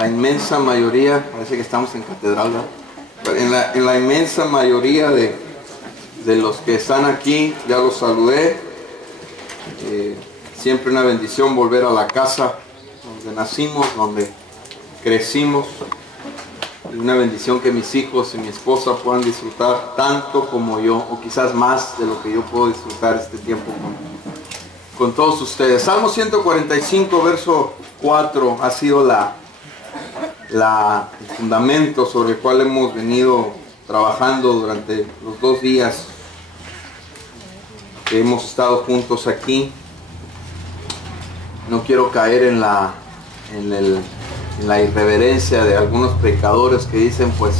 la inmensa mayoría, parece que estamos en catedral, ¿verdad? Pero en la inmensa mayoría de los que están aquí, ya los saludé. Siempre una bendición volver a la casa donde nacimos, donde crecimos. Y una bendición que mis hijos y mi esposa puedan disfrutar tanto como yo, o quizás más de lo que yo puedo disfrutar este tiempo con todos ustedes. Salmo 145, verso 4, ha sido el fundamento sobre el cual hemos venido trabajando durante los 2 días que hemos estado juntos aquí. No quiero caer en la irreverencia de algunos predicadores que dicen, pues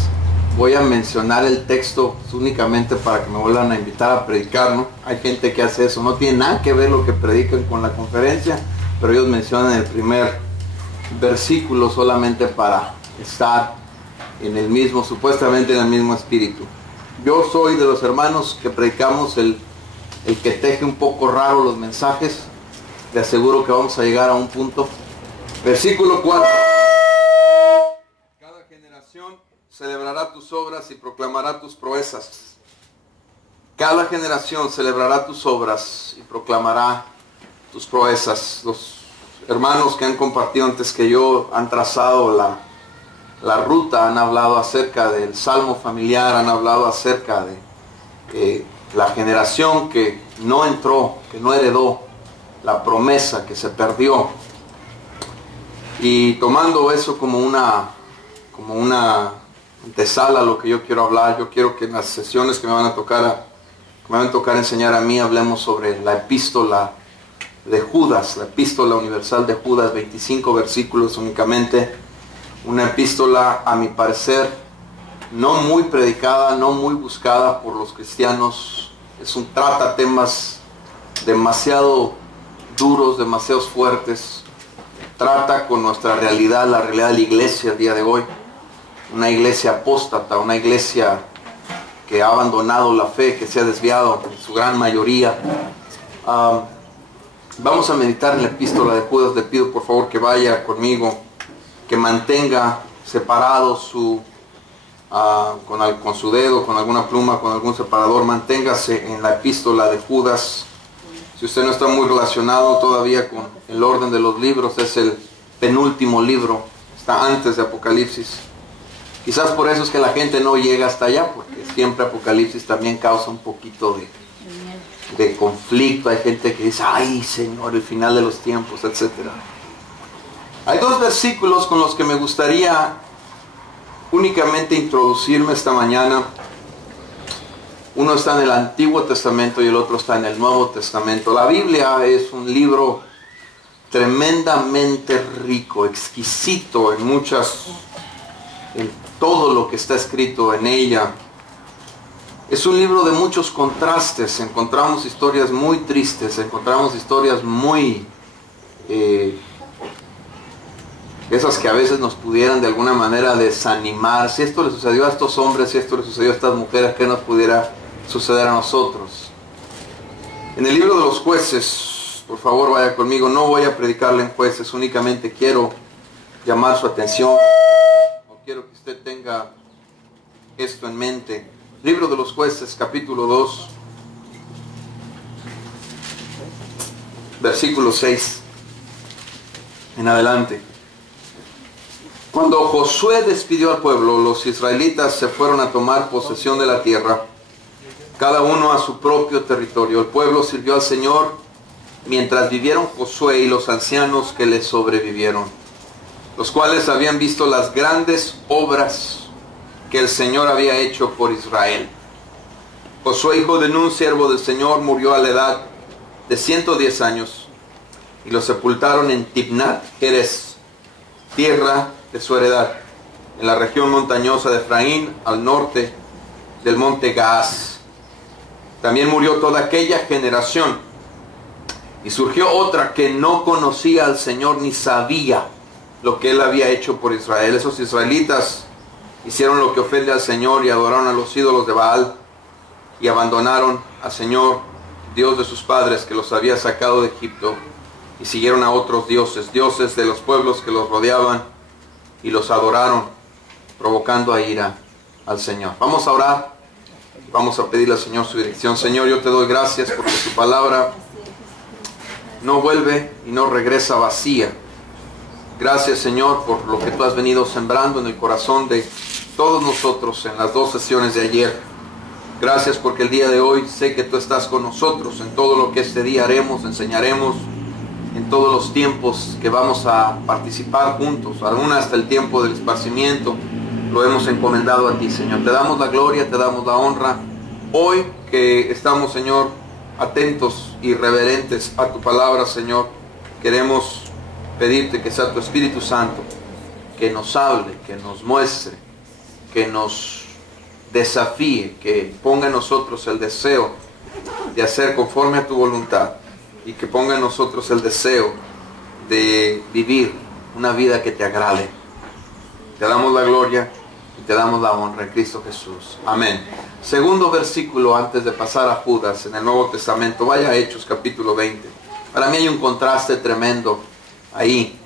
voy a mencionar el texto únicamente para que me vuelvan a invitar a predicar, ¿no? Hay gente que hace eso, no tiene nada que ver lo que predican con la conferencia, pero ellos mencionan el primer versículo solamente para estar en el mismo, supuestamente en el mismo espíritu. Yo soy de los hermanos que predicamos el que teje un poco raro los mensajes. Le aseguro que vamos a llegar a un punto. Versículo 4. Cada generación celebrará tus obras y proclamará tus proezas. Cada generación celebrará tus obras y proclamará tus proezas. Los hermanos que han compartido antes que yo han trazado la ruta, han hablado acerca del salmo familiar, han hablado acerca de la generación que no entró, que no heredó la promesa, que se perdió. Y tomando eso como una antesala a lo que yo quiero hablar, yo quiero que en las sesiones que me van a tocar enseñar a mí, hablemos sobre la epístola de Judas, la epístola universal de Judas, 25 versículos únicamente. Una epístola, a mi parecer, no muy predicada, no muy buscada por los cristianos. Trata temas demasiado duros, demasiado fuertes. Trata con nuestra realidad, la realidad de la iglesia el día de hoy. Una iglesia apóstata, una iglesia que ha abandonado la fe, que se ha desviado en su gran mayoría. Vamos a meditar en la epístola de Judas. Le pido por favor que vaya conmigo, que mantenga separado con su dedo, con alguna pluma, con algún separador, manténgase en la epístola de Judas. Si usted no está muy relacionado todavía con el orden de los libros, es el penúltimo libro, está antes de Apocalipsis. Quizás por eso es que la gente no llega hasta allá, porque siempre Apocalipsis también causa un poquito de conflicto. Hay gente que dice, ay Señor, el final de los tiempos, etc. Hay 2 versículos con los que me gustaría únicamente introducirme esta mañana. Uno está en el Antiguo Testamento y el otro está en el Nuevo Testamento. La Biblia es un libro tremendamente rico, exquisito en todo lo que está escrito en ella. Es un libro de muchos contrastes. Encontramos historias muy tristes, encontramos historias muy esas que a veces nos pudieran de alguna manera desanimar. Si esto le sucedió a estos hombres, si esto le sucedió a estas mujeres, ¿qué nos pudiera suceder a nosotros? En el libro de los Jueces, por favor vaya conmigo. No voy a predicarle en Jueces, únicamente quiero llamar su atención, o quiero que usted tenga esto en mente. Libro de los Jueces, capítulo 2, versículo 6 en adelante. Cuando Josué despidió al pueblo, los israelitas se fueron a tomar posesión de la tierra, cada uno a su propio territorio. El pueblo sirvió al Señor mientras vivieron Josué y los ancianos que le sobrevivieron, los cuales habían visto las grandes obras que el Señor había hecho por Israel. Josué, hijo de Nun, siervo del Señor, murió a la edad de 110 años y lo sepultaron en Timnat Heres, tierra de su heredad, en la región montañosa de Efraín, al norte del monte Gaas. También murió toda aquella generación, y surgió otra que no conocía al Señor ni sabía lo que Él había hecho por Israel. Esos israelitas hicieron lo que ofende al Señor y adoraron a los ídolos de Baal, y abandonaron al Señor, Dios de sus padres, que los había sacado de Egipto, y siguieron a otros dioses, dioses de los pueblos que los rodeaban, y los adoraron, provocando a ira al Señor. Vamos a orar, vamos a pedirle al Señor su dirección. Señor, yo te doy gracias porque tu palabra no vuelve y no regresa vacía. Gracias, Señor, por lo que tú has venido sembrando en el corazón de todos nosotros en las 2 sesiones de ayer. Gracias porque el día de hoy sé que tú estás con nosotros en todo lo que este día haremos, enseñaremos, en todos los tiempos que vamos a participar juntos, aún hasta el tiempo del esparcimiento, lo hemos encomendado a ti, Señor. Te damos la gloria, te damos la honra. Hoy que estamos, Señor, atentos y reverentes a tu palabra, Señor, queremos pedirte que sea tu Espíritu Santo, que nos hable, que nos muestre, que nos desafíe, que ponga en nosotros el deseo de hacer conforme a tu voluntad y que ponga en nosotros el deseo de vivir una vida que te agrade. Te damos la gloria y te damos la honra en Cristo Jesús. Amén. Segundo versículo antes de pasar a Judas en el Nuevo Testamento. Vaya a Hechos capítulo 20. Para mí hay un contraste tremendo ahí.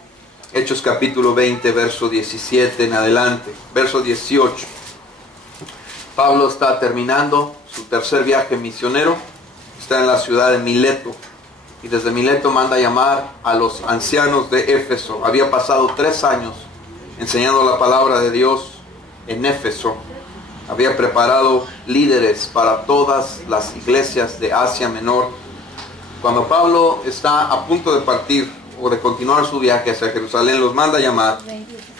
Hechos capítulo 20, verso 17 en adelante. Verso 18. Pablo está terminando su tercer viaje misionero. Está en la ciudad de Mileto. Y desde Mileto manda a llamar a los ancianos de Éfeso. Había pasado 3 años enseñando la palabra de Dios en Éfeso. Había preparado líderes para todas las iglesias de Asia Menor. Cuando Pablo está a punto de partir o de continuar su viaje hacia Jerusalén, los manda a llamar.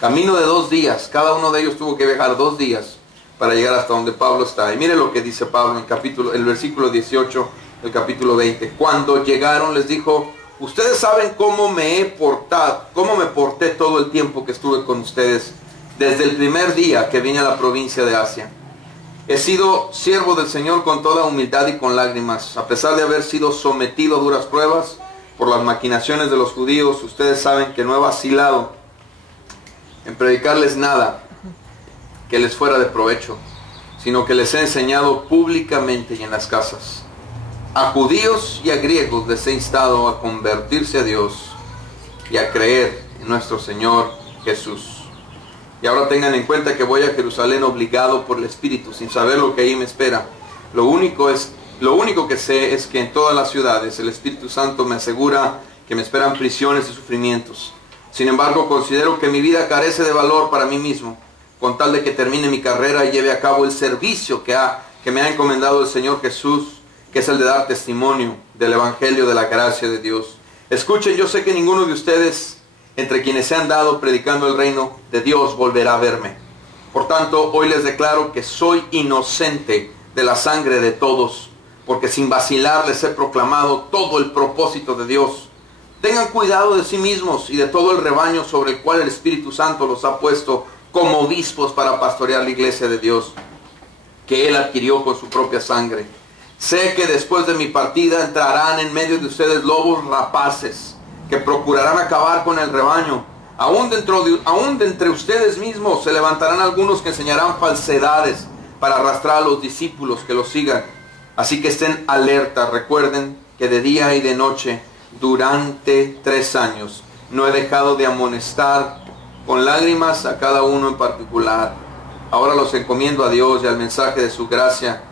Camino de 2 días. Cada uno de ellos tuvo que viajar 2 días para llegar hasta donde Pablo está. Y mire lo que dice Pablo en el versículo 18 del capítulo 20. Cuando llegaron les dijo: ustedes saben cómo me porté todo el tiempo que estuve con ustedes, desde el primer día que vine a la provincia de Asia. He sido siervo del Señor con toda humildad y con lágrimas, a pesar de haber sido sometido a duras pruebas por las maquinaciones de los judíos. Ustedes saben que no he vacilado en predicarles nada que les fuera de provecho, sino que les he enseñado públicamente y en las casas. A judíos y a griegos les he instado a convertirse a Dios y a creer en nuestro Señor Jesús. Y ahora tengan en cuenta que voy a Jerusalén obligado por el Espíritu, sin saber lo que ahí me espera. Lo único que sé es que en todas las ciudades el Espíritu Santo me asegura que me esperan prisiones y sufrimientos. Sin embargo, considero que mi vida carece de valor para mí mismo, con tal de que termine mi carrera y lleve a cabo el servicio que me ha encomendado el Señor Jesús, que es el de dar testimonio del Evangelio de la gracia de Dios. Escuchen, yo sé que ninguno de ustedes, entre quienes se han dado predicando el reino de Dios, volverá a verme. Por tanto, hoy les declaro que soy inocente de la sangre de todos, porque sin vacilar les he proclamado todo el propósito de Dios. Tengan cuidado de sí mismos y de todo el rebaño sobre el cual el Espíritu Santo los ha puesto como obispos para pastorear la iglesia de Dios, que Él adquirió con su propia sangre. Sé que después de mi partida entrarán en medio de ustedes lobos rapaces, que procurarán acabar con el rebaño. Aún de entre ustedes mismos se levantarán algunos que enseñarán falsedades para arrastrar a los discípulos que los sigan. Así que estén alerta. Recuerden que de día y de noche, durante 3 años, no he dejado de amonestar con lágrimas a cada uno en particular. Ahora los encomiendo a Dios y al mensaje de su gracia,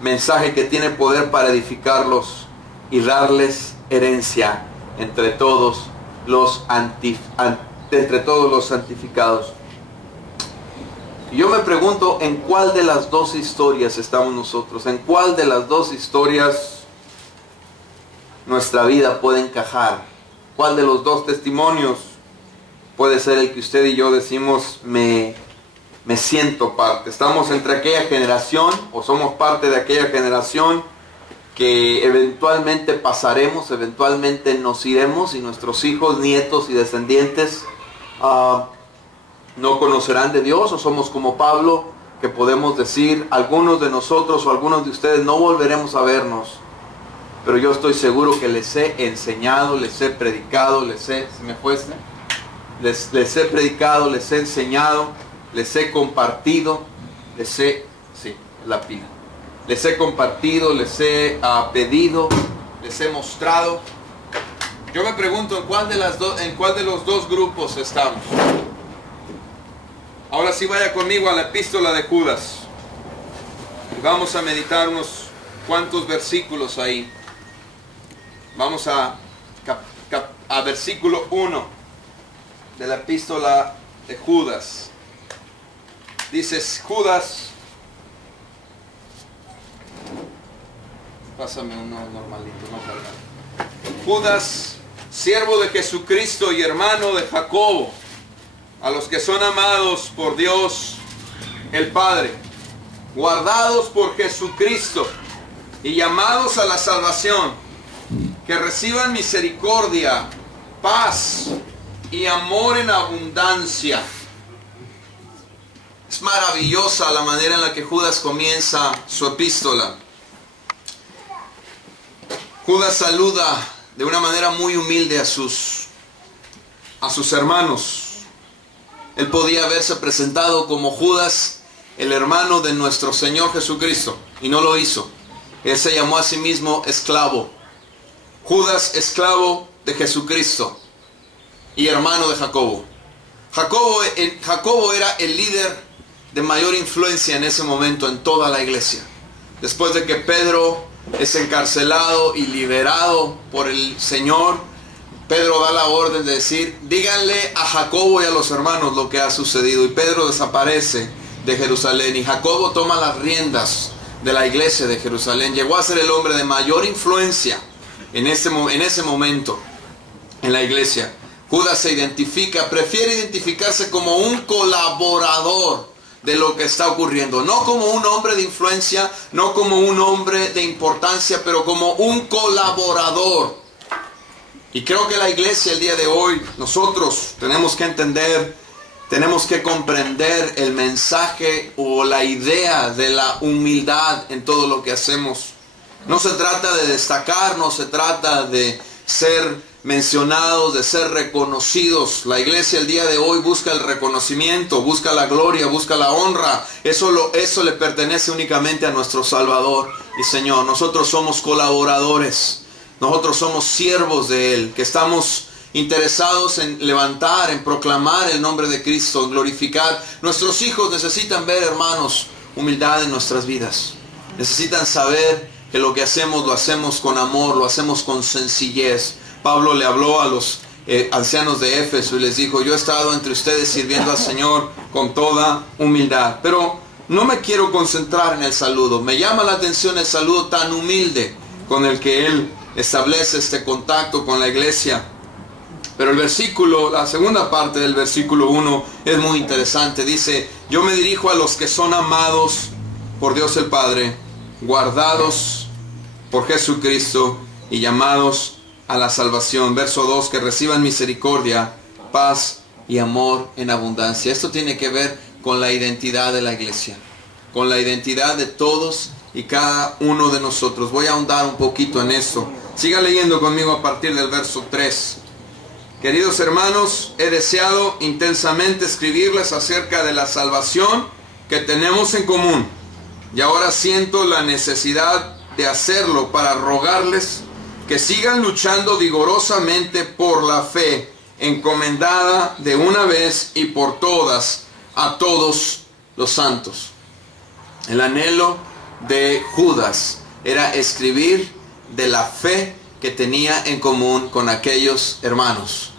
mensaje que tiene poder para edificarlos y darles herencia entre todos los santificados. Y yo me pregunto, ¿en cuál de las 2 historias estamos nosotros? ¿En cuál de las 2 historias nuestra vida puede encajar? ¿Cuál de los 2 testimonios puede ser el que usted y yo decimos, me siento parte? ¿Estamos entre aquella generación o somos parte de aquella generación que eventualmente pasaremos, eventualmente nos iremos y nuestros hijos, nietos y descendientes no conocerán de Dios? ¿O somos como Pablo, que podemos decir, algunos de nosotros o algunos de ustedes no volveremos a vernos, pero yo estoy seguro que les he enseñado, les he predicado, les he predicado, les he enseñado, les he compartido, les he compartido, les he pedido, les he mostrado? Yo me pregunto, ¿en cuál de los 2 grupos estamos? Ahora sí vaya conmigo a la epístola de Judas. Y vamos a meditar unos cuantos versículos ahí. Vamos a versículo 1 de la epístola de Judas. Dice Judas, pásame uno normalito, no cargado. Judas, siervo de Jesucristo y hermano de Jacobo, a los que son amados por Dios el Padre, guardados por Jesucristo y llamados a la salvación, que reciban misericordia, paz y amor en abundancia. Es maravillosa la manera en la que Judas comienza su epístola. Judas saluda de una manera muy humilde a sus hermanos. Él podía haberse presentado como Judas, el hermano de nuestro Señor Jesucristo, y no lo hizo. Él se llamó a sí mismo esclavo. Judas, esclavo de Jesucristo y hermano de Jacobo. Jacobo era el líder de mayor influencia en ese momento en toda la iglesia. Después de que Pedro es encarcelado y liberado por el Señor, Pedro da la orden de decir, díganle a Jacobo y a los hermanos lo que ha sucedido. Y Pedro desaparece de Jerusalén y Jacobo toma las riendas de la iglesia de Jerusalén. Llegó a ser el hombre de mayor influencia en ese momento en la iglesia. Judas se identifica, prefiere identificarse como un colaborador de lo que está ocurriendo, no como un hombre de influencia, no como un hombre de importancia, pero como un colaborador. Y creo que la iglesia el día de hoy, nosotros tenemos que entender, tenemos que comprender el mensaje o la idea de la humildad en todo lo que hacemos. No se trata de destacar, no se trata de ser mencionados, de ser reconocidos. La iglesia el día de hoy busca el reconocimiento, busca la gloria, busca la honra. Eso le pertenece únicamente a nuestro Salvador y Señor. Nosotros somos colaboradores, nosotros somos siervos de Él, que estamos interesados en levantar, en proclamar el nombre de Cristo, en glorificar. Nuestros hijos necesitan ver, hermanos, humildad en nuestras vidas. Necesitan saber que lo que hacemos lo hacemos con amor, lo hacemos con sencillez. Pablo le habló a los ancianos de Éfeso y les dijo, yo he estado entre ustedes sirviendo al Señor con toda humildad. Pero no me quiero concentrar en el saludo. Me llama la atención el saludo tan humilde con el que él establece este contacto con la iglesia. Pero la segunda parte del versículo 1 es muy interesante. Dice, yo me dirijo a los que son amados por Dios el Padre, guardados por Jesucristo y llamados a la salvación. Verso 2, que reciban misericordia, paz y amor en abundancia. Esto tiene que ver con la identidad de la iglesia, con la identidad de todos y cada uno de nosotros. Voy a ahondar un poquito en esto. Siga leyendo conmigo a partir del verso 3. Queridos hermanos, he deseado intensamente escribirles acerca de la salvación que tenemos en común, y ahora siento la necesidad de hacerlo para rogarles que sigan luchando vigorosamente por la fe, encomendada de una vez y por todas a todos los santos. El anhelo de Judas era escribir de la fe que tenía en común con aquellos hermanos,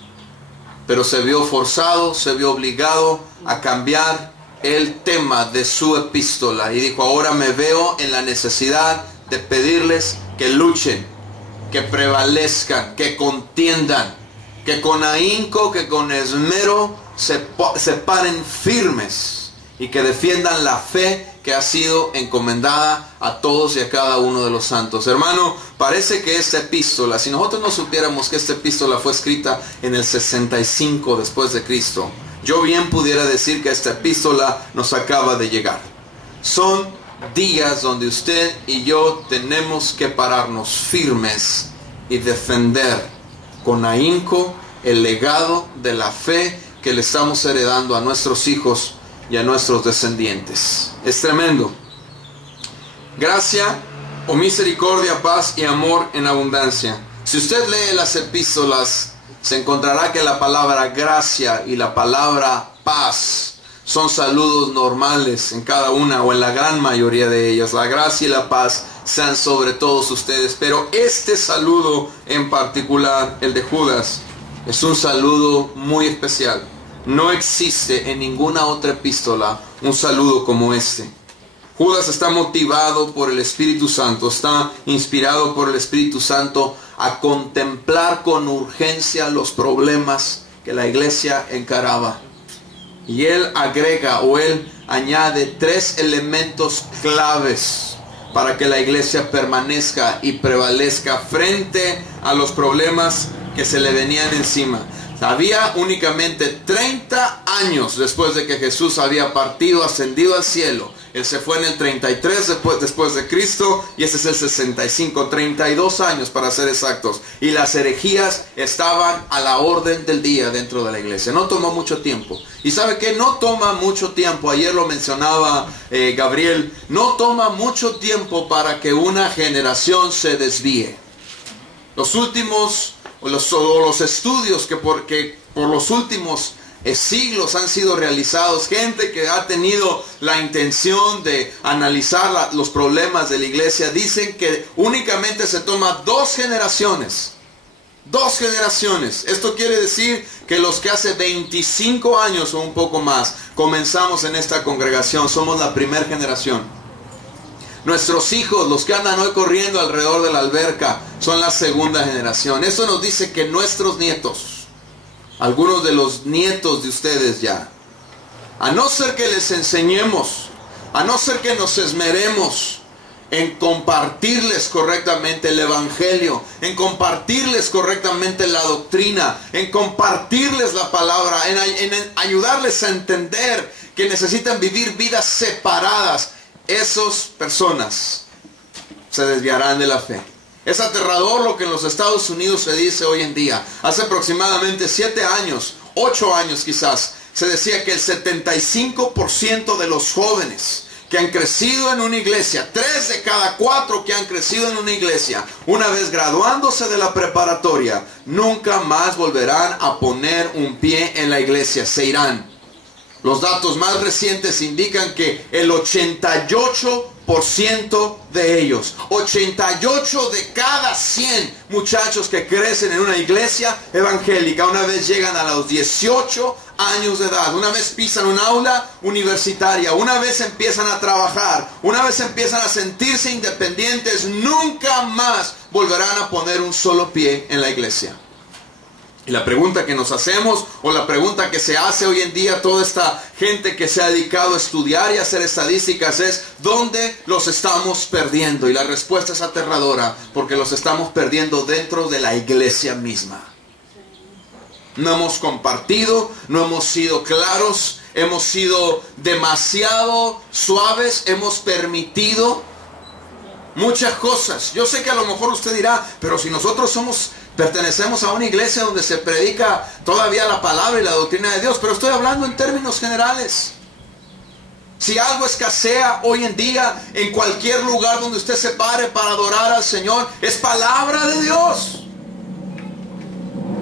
pero se vio forzado, se vio obligado a cambiar el tema de su epístola y dijo, ahora me veo en la necesidad de pedirles que luchen, que prevalezcan, que contiendan, que con ahínco, que con esmero se paren firmes y que defiendan la fe que ha sido encomendada a todos y a cada uno de los santos. Hermano, parece que esta epístola, si nosotros no supiéramos que esta epístola fue escrita en el 65 después de Cristo, yo bien pudiera decir que esta epístola nos acaba de llegar. Son días donde usted y yo tenemos que pararnos firmes y defender con ahínco el legado de la fe que le estamos heredando a nuestros hijos y a nuestros descendientes. Es tremendo. Gracia o misericordia, paz y amor en abundancia. Si usted lee las epístolas, se encontrará que la palabra gracia y la palabra paz son saludos normales en cada una o en la gran mayoría de ellas. La gracia y la paz sean sobre todos ustedes. Pero este saludo en particular, el de Judas, es un saludo muy especial. No existe en ninguna otra epístola un saludo como este. Judas está motivado por el Espíritu Santo, está inspirado por el Espíritu Santo a contemplar con urgencia los problemas que la iglesia encaraba. Y él agrega o él añade 3 elementos claves para que la iglesia permanezca y prevalezca frente a los problemas que se le venían encima. Había únicamente 30 años después de que Jesús había partido, ascendido al cielo. Él se fue en el 33 después de Cristo y ese es el 65, 32 años para ser exactos. Y las herejías estaban a la orden del día dentro de la iglesia. No tomó mucho tiempo. ¿Y sabe qué? No toma mucho tiempo, ayer lo mencionaba Gabriel, no toma mucho tiempo para que una generación se desvíe. Los últimos, los estudios que por los últimos siglos han sido realizados, gente que ha tenido la intención de analizar los problemas de la iglesia, dicen que únicamente se toma 2 generaciones. 2 generaciones. Esto quiere decir que los que hace 25 años o un poco más comenzamos en esta congregación, somos la primera generación. Nuestros hijos, los que andan hoy corriendo alrededor de la alberca, son la segunda generación. Esto nos dice que nuestros nietos, algunos de los nietos de ustedes ya, a no ser que les enseñemos, a no ser que nos esmeremos en compartirles correctamente el evangelio, en compartirles correctamente la doctrina, en compartirles la palabra, en ayudarles a entender que necesitan vivir vidas separadas, esas personas se desviarán de la fe. Es aterrador lo que en los Estados Unidos se dice hoy en día. Hace aproximadamente 7 años, 8 años quizás, se decía que el 75% de los jóvenes que han crecido en una iglesia, 3 de cada 4 que han crecido en una iglesia, una vez graduándose de la preparatoria, nunca más volverán a poner un pie en la iglesia, se irán. Los datos más recientes indican que el 88% de ellos, 88 de cada 100 muchachos que crecen en una iglesia evangélica, una vez llegan a los 18 años de edad, una vez pisan un aula universitaria, una vez empiezan a trabajar, una vez empiezan a sentirse independientes, nunca más volverán a poner un solo pie en la iglesia. Y la pregunta que nos hacemos, o la pregunta que se hace hoy en día toda esta gente que se ha dedicado a estudiar y a hacer estadísticas es, ¿dónde los estamos perdiendo? Y la respuesta es aterradora, porque los estamos perdiendo dentro de la iglesia misma. No hemos compartido, no hemos sido claros, hemos sido demasiado suaves, hemos permitido muchas cosas. Yo sé que a lo mejor usted dirá, pero si nosotros pertenecemos a una iglesia donde se predica todavía la palabra y la doctrina de Dios, pero estoy hablando en términos generales. Si algo escasea hoy en día en cualquier lugar donde usted se pare para adorar al Señor, es palabra de Dios.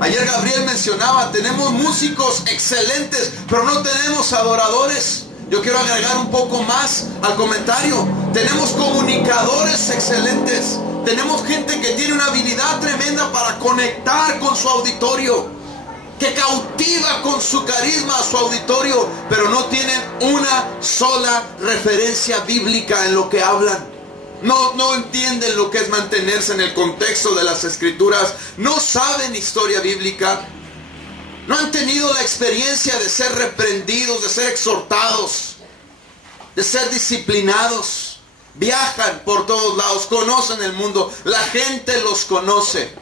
Ayer Gabriel mencionaba, tenemos músicos excelentes, pero no tenemos adoradores. Yo quiero agregar un poco más al comentario. Tenemos comunicadores excelentes. Tenemos gente que tiene una habilidad tremenda para conectar con su auditorio, que cautiva con su carisma a su auditorio, pero no tienen una sola referencia bíblica en lo que hablan. No entienden lo que es mantenerse en el contexto de las escrituras. No saben historia bíblica. No han tenido la experiencia de ser reprendidos, de ser exhortados, de ser disciplinados. Viajan por todos lados, conocen el mundo, la gente los conoce.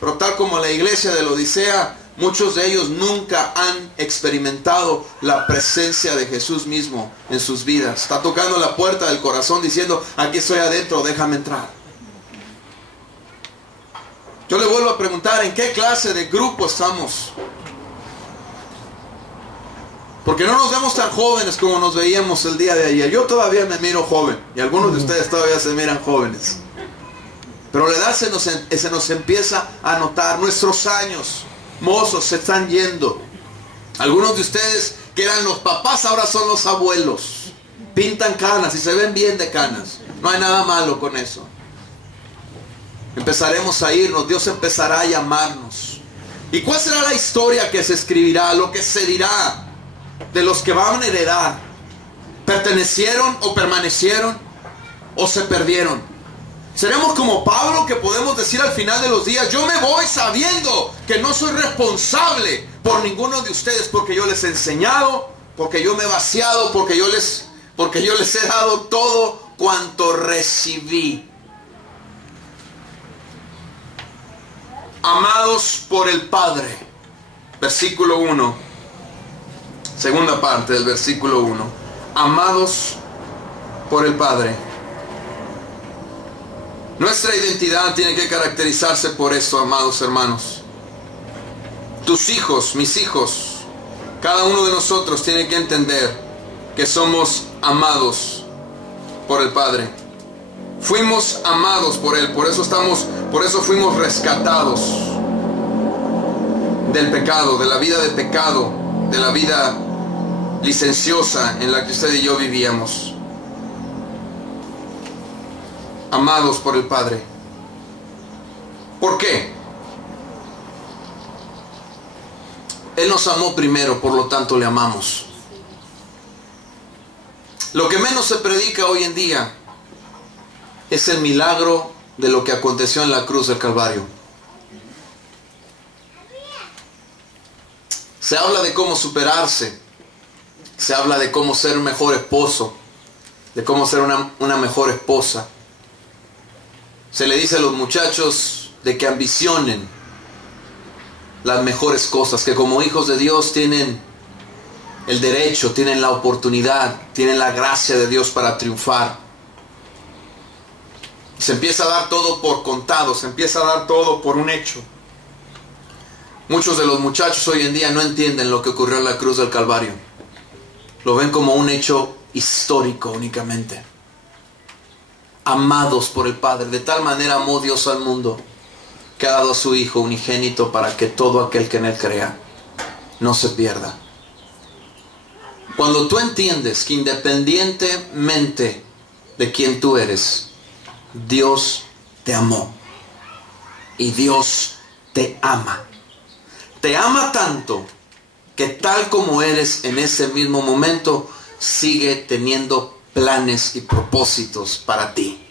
Pero tal como la iglesia de la Odisea, muchos de ellos nunca han experimentado la presencia de Jesús mismo en sus vidas. Está tocando la puerta del corazón diciendo, aquí estoy adentro, déjame entrar. Yo le vuelvo a preguntar, ¿en qué clase de grupo estamos? Porque no nos vemos tan jóvenes como nos veíamos el día de ayer. Yo todavía me miro joven, y algunos de ustedes todavía se miran jóvenes. Pero la edad se nos empieza a notar. Nuestros años mozos se están yendo. Algunos de ustedes que eran los papás, ahora son los abuelos. Pintan canas y se ven bien de canas. No hay nada malo con eso. Empezaremos a irnos, Dios empezará a llamarnos. ¿Y cuál será la historia que se escribirá? Lo que se dirá de los que van a heredar. ¿Pertenecieron o permanecieron o se perdieron? Seremos como Pablo, que podemos decir al final de los días: yo me voy sabiendo que no soy responsable por ninguno de ustedes, porque yo les he enseñado, porque yo me he vaciado, porque yo les he dado todo cuanto recibí. Amados por el Padre. Versículo 1. Segunda parte del versículo 1. Amados por el Padre. Nuestra identidad tiene que caracterizarse por esto, amados hermanos. Tus hijos, mis hijos, cada uno de nosotros tiene que entender que somos amados por el Padre. Fuimos amados por Él, por eso fuimos rescatados del pecado, de la vida de pecado, de la vida licenciosa en la que usted y yo vivíamos. Amados por el Padre. ¿Por qué? Él nos amó primero, por lo tanto le amamos. Lo que menos se predica hoy en día es el milagro de lo que aconteció en la cruz del Calvario. Se habla de cómo superarse, se habla de cómo ser un mejor esposo, de cómo ser una mejor esposa. Se le dice a los muchachos de que ambicionen las mejores cosas, que como hijos de Dios tienen el derecho, tienen la oportunidad, tienen la gracia de Dios para triunfar. Se empieza a dar todo por contado, se empieza a dar todo por un hecho. Muchos de los muchachos hoy en día no entienden lo que ocurrió en la cruz del Calvario. Lo ven como un hecho histórico únicamente. Amados por el Padre, de tal manera amó Dios al mundo, que ha dado a su Hijo unigénito, para que todo aquel que en Él crea no se pierda. Cuando tú entiendes que independientemente de quién tú eres, Dios te amó y Dios te ama. Te ama tanto que tal como eres en ese mismo momento, sigue teniendo planes y propósitos para ti.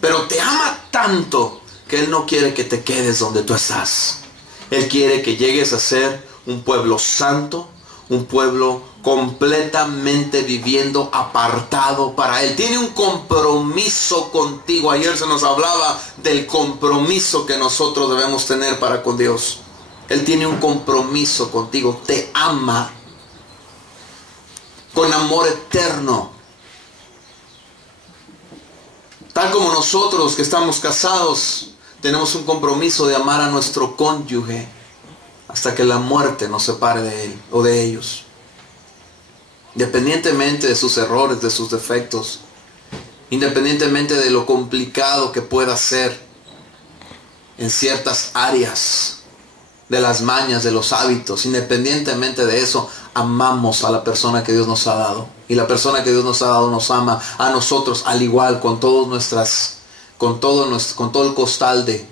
Pero te ama tanto que Él no quiere que te quedes donde tú estás. Él quiere que llegues a ser un pueblo santo, un pueblo completamente viviendo apartado para Él. Tiene un compromiso contigo. Ayer se nos hablaba del compromiso que nosotros debemos tener para con Dios. Él tiene un compromiso contigo. Te ama con amor eterno. Tal como nosotros que estamos casados tenemos un compromiso de amar a nuestro cónyuge hasta que la muerte nos separe de él o de ellos. Independientemente de sus errores, de sus defectos, independientemente de lo complicado que pueda ser en ciertas áreas, de las mañas, de los hábitos, independientemente de eso, amamos a la persona que Dios nos ha dado. Y la persona que Dios nos ha dado nos ama a nosotros al igual, con todo el costal de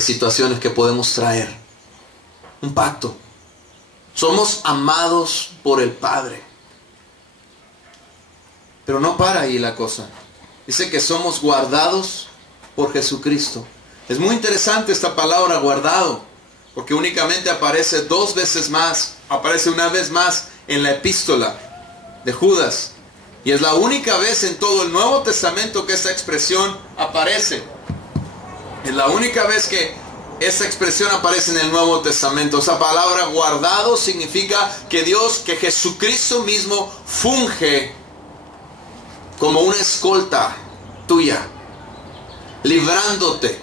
situaciones que podemos traer. Un pacto. Somos amados por el Padre. Pero no para ahí la cosa. Dice que somos guardados por Jesucristo. Es muy interesante esta palabra guardado, porque únicamente aparece dos veces más. Aparece una vez más en la epístola de Judas. Y es la única vez en todo el Nuevo Testamento que esa expresión aparece. Es la única vez que esa expresión aparece en el Nuevo Testamento. Esa palabra guardado significa que que Jesucristo mismo funge como una escolta tuya, librándote,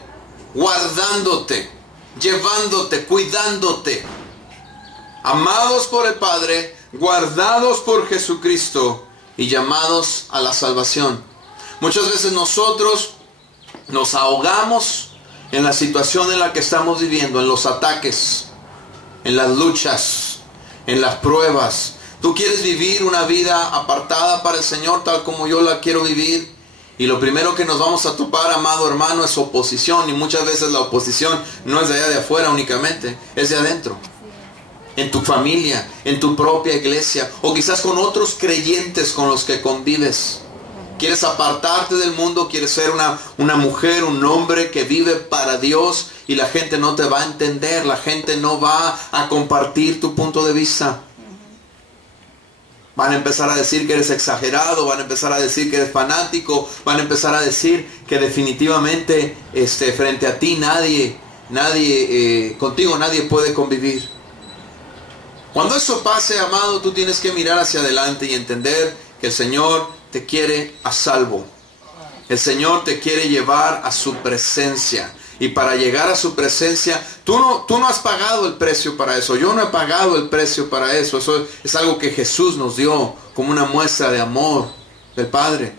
guardándote, llevándote, cuidándote. Amados por el Padre, guardados por Jesucristo y llamados a la salvación. Muchas veces nosotros nos ahogamos en la situación en la que estamos viviendo, en los ataques, en las luchas, en las pruebas. Tú quieres vivir una vida apartada para el Señor tal como yo la quiero vivir. Y lo primero que nos vamos a topar, amado hermano, es oposición. Y muchas veces la oposición no es de allá de afuera únicamente, es de adentro. En tu familia, en tu propia iglesia, o quizás con otros creyentes con los que convives. Quieres apartarte del mundo, quieres ser una mujer, un hombre que vive para Dios, y la gente no te va a entender, la gente no va a compartir tu punto de vista. Van a empezar a decir que eres exagerado, van a empezar a decir que eres fanático, van a empezar a decir que definitivamente frente a ti contigo nadie puede convivir. Cuando eso pase, amado, tú tienes que mirar hacia adelante y entender que el Señor te quiere a salvo. El Señor te quiere llevar a su presencia. Y para llegar a su presencia, tú no has pagado el precio para eso. Yo no he pagado el precio para eso. Eso es algo que Jesús nos dio como una muestra de amor del Padre.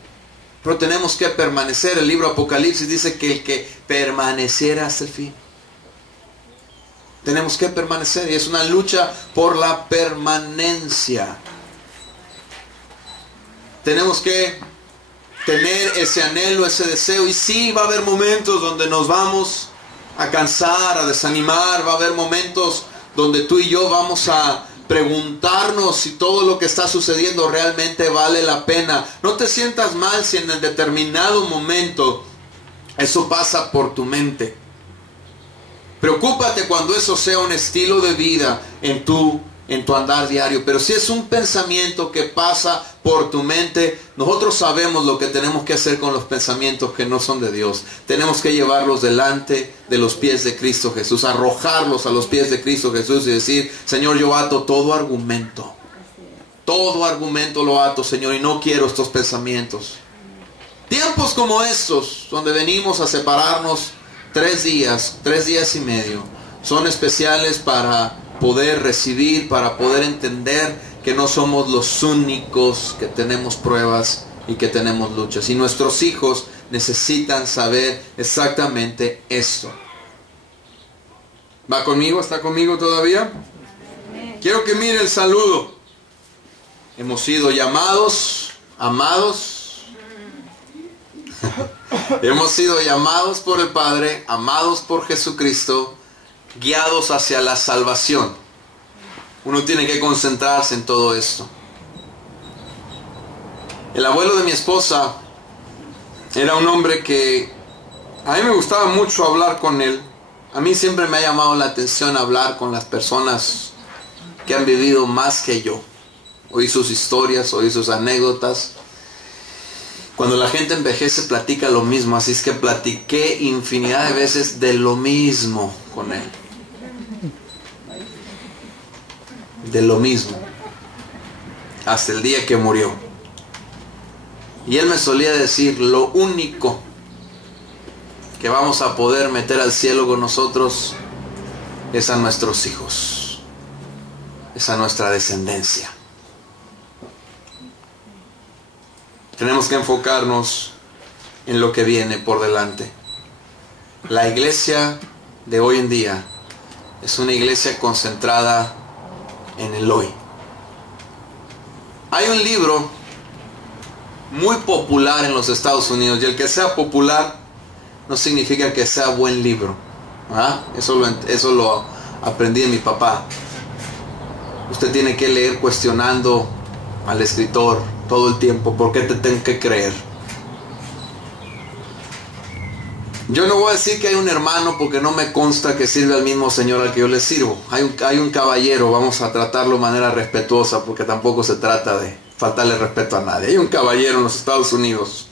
Pero tenemos que permanecer. El libro Apocalipsis dice que el que permaneciera hasta el fin. Tenemos que permanecer, y es una lucha por la permanencia. Tenemos que tener ese anhelo, ese deseo. Y sí, va a haber momentos donde nos vamos a cansar, a desanimar. Va a haber momentos donde tú y yo vamos a preguntarnos si todo lo que está sucediendo realmente vale la pena. No te sientas mal si en el determinado momento eso pasa por tu mente. Preocúpate cuando eso sea un estilo de vida en tu andar diario. Pero si es un pensamiento que pasa por tu mente, nosotros sabemos lo que tenemos que hacer con los pensamientos que no son de Dios. Tenemos que llevarlos delante de los pies de Cristo Jesús, arrojarlos a los pies de Cristo Jesús y decir: Señor, yo ato todo argumento. Todo argumento lo ato, Señor, y no quiero estos pensamientos. Tiempos como estos, donde venimos a separarnos 3 días y medio, son especiales para poder recibir, para poder entender que no somos los únicos que tenemos pruebas y que tenemos luchas. Y nuestros hijos necesitan saber exactamente esto. ¿Va conmigo? ¿Está conmigo todavía? Quiero que mire el saludo. Hemos sido llamados, amados. Hemos sido llamados por el Padre, amados por Jesucristo, guiados hacia la salvación. Uno tiene que concentrarse en todo esto. El abuelo de mi esposa era un hombre que a mí me gustaba mucho hablar con él. A mí siempre me ha llamado la atención hablar con las personas que han vivido más que yo. Oí sus historias, oí sus anécdotas. Cuando la gente envejece platica lo mismo, así es que platiqué infinidad de veces de lo mismo con él. De lo mismo. Hasta el día que murió. Y él me solía decir: lo único que vamos a poder meter al cielo con nosotros es a nuestros hijos, es a nuestra descendencia. Tenemos que enfocarnos en lo que viene por delante. La iglesia de hoy en día es una iglesia concentrada en el hoy. Hay un libro muy popular en los Estados Unidos, y el que sea popular no significa que sea buen libro. Eso lo aprendí de mi papá. Usted tiene que leer cuestionando al escritor todo el tiempo. ¿Por qué te tengo que creer? Yo no voy a decir que hay un hermano, porque no me consta que sirve al mismo Señor al que yo le sirvo. Hay un caballero, vamos a tratarlo de manera respetuosa, porque tampoco se trata de faltarle respeto a nadie. Hay un caballero en los Estados Unidos.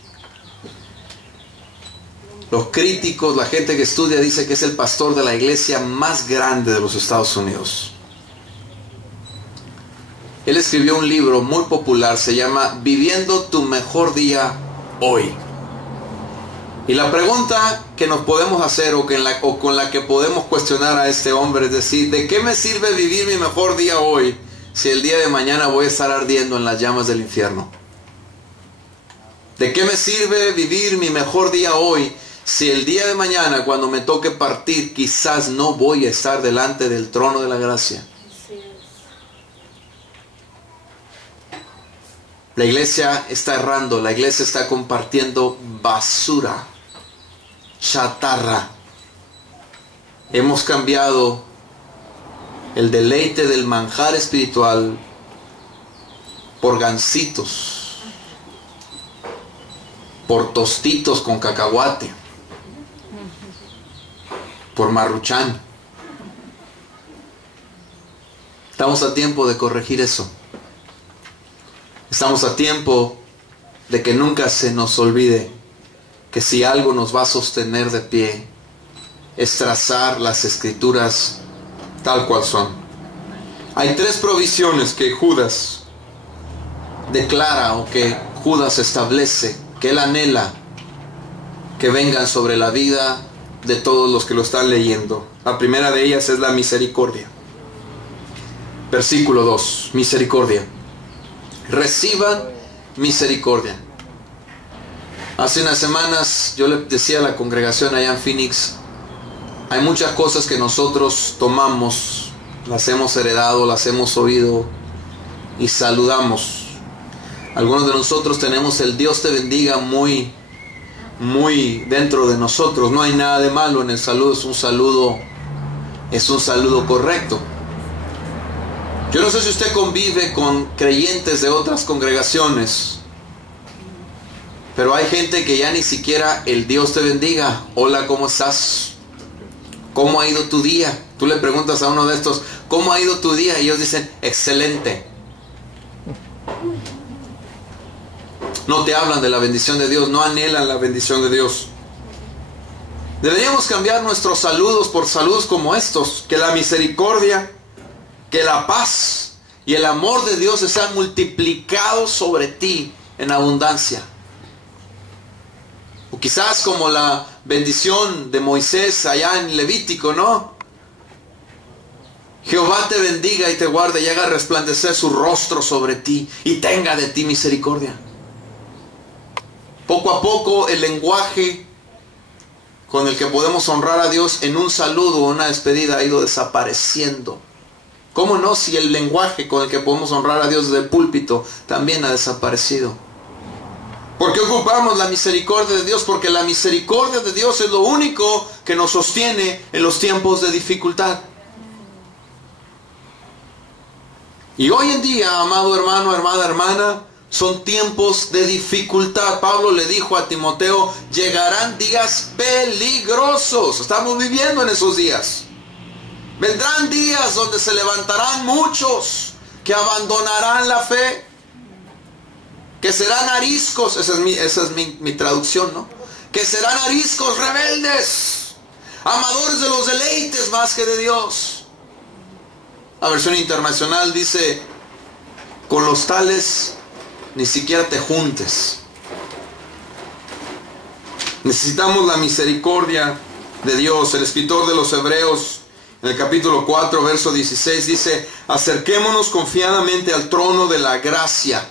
Los críticos, la gente que estudia, dice que es el pastor de la iglesia más grande de los Estados Unidos. Él escribió un libro muy popular, se llama Viviendo tu mejor día hoy. Y la pregunta que nos podemos hacer o con la que podemos cuestionar a este hombre es decir: ¿de qué me sirve vivir mi mejor día hoy si el día de mañana voy a estar ardiendo en las llamas del infierno? ¿De qué me sirve vivir mi mejor día hoy si el día de mañana, cuando me toque partir, quizás no voy a estar delante del trono de la gracia? La iglesia está errando, la iglesia está compartiendo basura, chatarra. Hemos cambiado el deleite del manjar espiritual por gansitos, por tostitos con cacahuate, por Maruchan. Estamos a tiempo de corregir eso. Estamos a tiempo de que nunca se nos olvide que si algo nos va a sostener de pie es trazar las escrituras tal cual son. Hay 3 provisiones que Judas declara o que Judas establece, que él anhela que vengan sobre la vida de todos los que lo están leyendo. La primera de ellas es la misericordia. Versículo 2, misericordia. Reciban misericordia. Hace unas semanas yo le decía a la congregación allá en Phoenix, hay muchas cosas que nosotros tomamos, las hemos heredado, las hemos oído y saludamos. Algunos de nosotros tenemos el Dios te bendiga muy dentro de nosotros. No hay nada de malo en el saludo, es un saludo correcto. Yo no sé si usted convive con creyentes de otras congregaciones, pero hay gente que ya ni siquiera el Dios te bendiga. Hola, ¿cómo estás? ¿Cómo ha ido tu día? Tú le preguntas a uno de estos, ¿cómo ha ido tu día? Y ellos dicen, excelente. No te hablan de la bendición de Dios, no anhelan la bendición de Dios. Deberíamos cambiar nuestros saludos por saludos como estos, que la misericordia, que la paz y el amor de Dios sean multiplicados sobre ti en abundancia. O quizás como la bendición de Moisés allá en Levítico, ¿no? Jehová te bendiga y te guarde y haga resplandecer su rostro sobre ti y tenga de ti misericordia. Poco a poco el lenguaje con el que podemos honrar a Dios en un saludo o una despedida ha ido desapareciendo. ¿Cómo no si el lenguaje con el que podemos honrar a Dios desde el púlpito también ha desaparecido? ¿Por qué ocupamos la misericordia de Dios? Porque la misericordia de Dios es lo único que nos sostiene en los tiempos de dificultad. Y hoy en día, amado hermano, amada hermana, son tiempos de dificultad. Pablo le dijo a Timoteo, llegarán días peligrosos. Estamos viviendo en esos días. Vendrán días donde se levantarán muchos que abandonarán la fe, que serán ariscos, esa es mi traducción, ¿no? Que serán ariscos, rebeldes, amadores de los deleites más que de Dios. La versión internacional dice, con los tales ni siquiera te juntes. Necesitamos la misericordia de Dios. El escritor de los Hebreos, en el capítulo 4, verso 16, dice, acerquémonos confiadamente al trono de la gracia.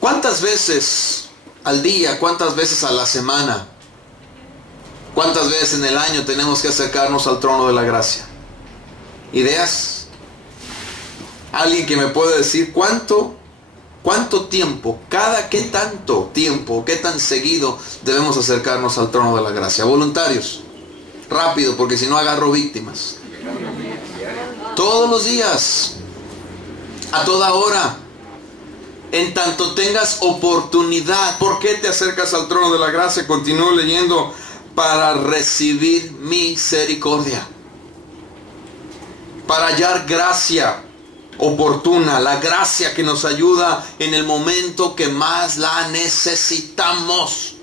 ¿Cuántas veces al día, cuántas veces a la semana, cuántas veces en el año tenemos que acercarnos al trono de la gracia? ¿Ideas? ¿Alguien que me puede decir cuánto tiempo, qué tanto tiempo, qué tan seguido debemos acercarnos al trono de la gracia? Voluntarios. Rápido, porque si no agarro víctimas. Todos los días, a toda hora, en tanto tengas oportunidad. ¿Por qué te acercas al trono de la gracia? Continúo leyendo, para recibir misericordia, para hallar gracia oportuna, la gracia que nos ayuda en el momento que más la necesitamos.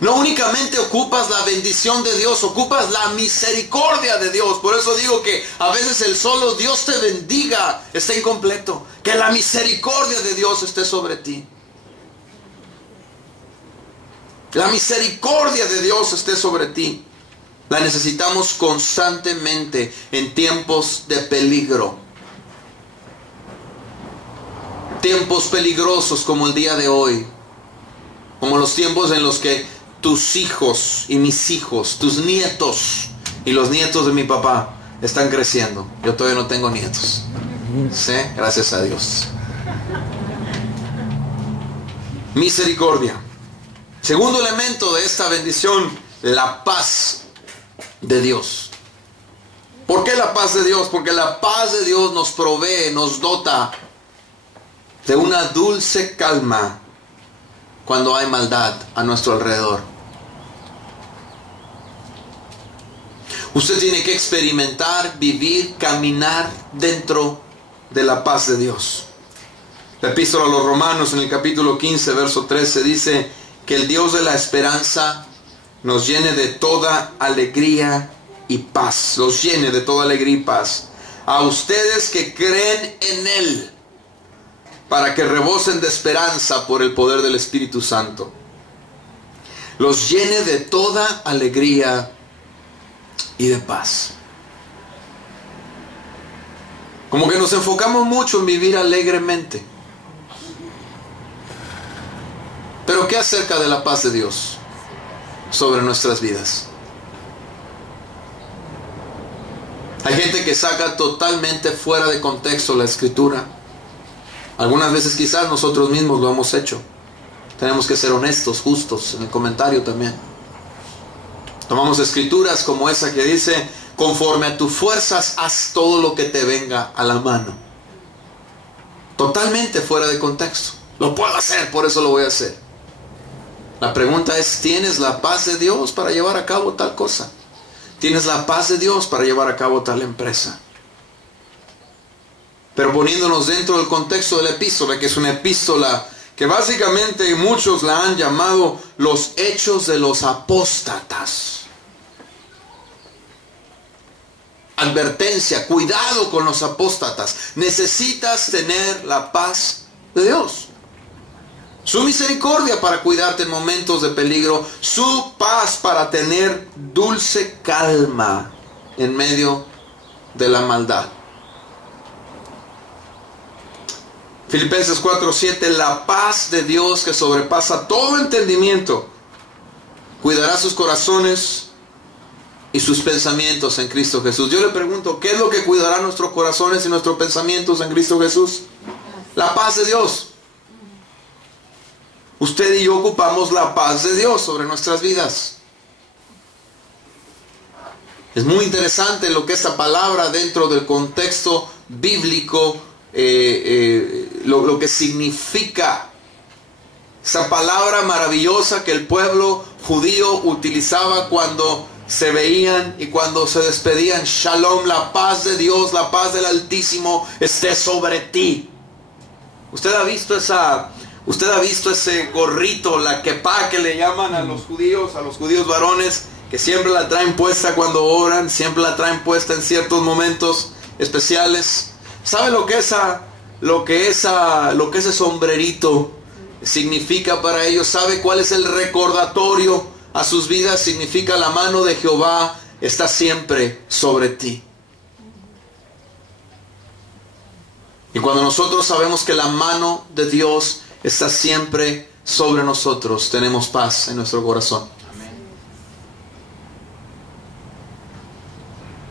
No únicamente ocupas la bendición de Dios, ocupas la misericordia de Dios. Por eso digo que a veces el solo Dios te bendiga está incompleto. Que la misericordia de Dios esté sobre ti. La misericordia de Dios esté sobre ti. La necesitamos constantemente en tiempos de peligro. Tiempos peligrosos como el día de hoy. Como los tiempos en los que tus hijos y mis hijos, tus nietos y los nietos de mi papá están creciendo. Yo todavía no tengo nietos. Sí, gracias a Dios. Misericordia. Segundo elemento de esta bendición, la paz de Dios. ¿Por qué la paz de Dios? Porque la paz de Dios nos provee, nos dota de una dulce calma cuando hay maldad a nuestro alrededor. Usted tiene que experimentar, vivir, caminar dentro de la paz de Dios. La epístola a los Romanos en el capítulo 15, verso 13 dice que el Dios de la esperanza nos llene de toda alegría y paz. Los llene de toda alegría y paz. A ustedes que creen en Él, para que rebosen de esperanza por el poder del Espíritu Santo. Los llene de toda alegría y de paz. Como que nos enfocamos mucho en vivir alegremente. Pero ¿qué acerca de la paz de Dios sobre nuestras vidas? Hay gente que saca totalmente fuera de contexto la Escritura. Algunas veces quizás nosotros mismos lo hemos hecho. Tenemos que ser honestos, justos en el comentario también. Tomamos escrituras como esa que dice: conforme a tus fuerzas haz todo lo que te venga a la mano. Totalmente fuera de contexto. Lo puedo hacer, por eso lo voy a hacer. La pregunta es: ¿tienes la paz de Dios para llevar a cabo tal cosa? ¿Tienes la paz de Dios para llevar a cabo tal empresa? Pero poniéndonos dentro del contexto de la epístola, que es una epístola que básicamente muchos la han llamado los hechos de los apóstatas. Advertencia, cuidado con los apóstatas. Necesitas tener la paz de Dios. Su misericordia para cuidarte en momentos de peligro. Su paz para tener dulce calma en medio de la maldad. Filipenses 4:7, la paz de Dios que sobrepasa todo entendimiento, cuidará sus corazones y sus pensamientos en Cristo Jesús. Yo le pregunto, ¿qué es lo que cuidará nuestros corazones y nuestros pensamientos en Cristo Jesús? La paz de Dios. Usted y yo ocupamos la paz de Dios sobre nuestras vidas. Es muy interesante lo que esta palabra dentro del contexto bíblico, lo que significa. Esa palabra maravillosa que el pueblo judío utilizaba cuando se veían y cuando se despedían: Shalom, la paz de Dios, la paz del Altísimo esté sobre ti. Usted ha visto ese gorrito, la kepá que le llaman a los judíos varones, que siempre la traen puesta cuando oran, siempre la traen puesta en ciertos momentos especiales. ¿Sabe lo que ese sombrerito significa para ellos? ¿Sabe cuál es el recordatorio a sus vidas? Significa: la mano de Jehová está siempre sobre ti. Y cuando nosotros sabemos que la mano de Dios está siempre sobre nosotros, tenemos paz en nuestro corazón.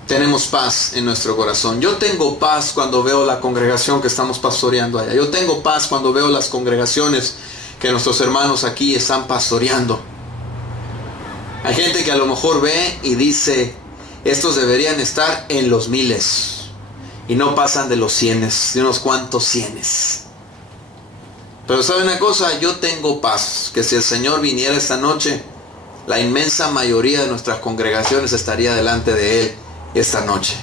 Tenemos paz en nuestro corazón. Yo tengo paz cuando veo la congregación que estamos pastoreando allá. Yo tengo paz cuando veo las congregaciones que nuestros hermanos aquí están pastoreando. Hay gente que a lo mejor ve y dice: estos deberían estar en los miles, y no pasan de los cienes, de unos cuantos cienes. Pero ¿sabe una cosa? Yo tengo paz, que si el Señor viniera esta noche, la inmensa mayoría de nuestras congregaciones estaría delante de Él esta noche.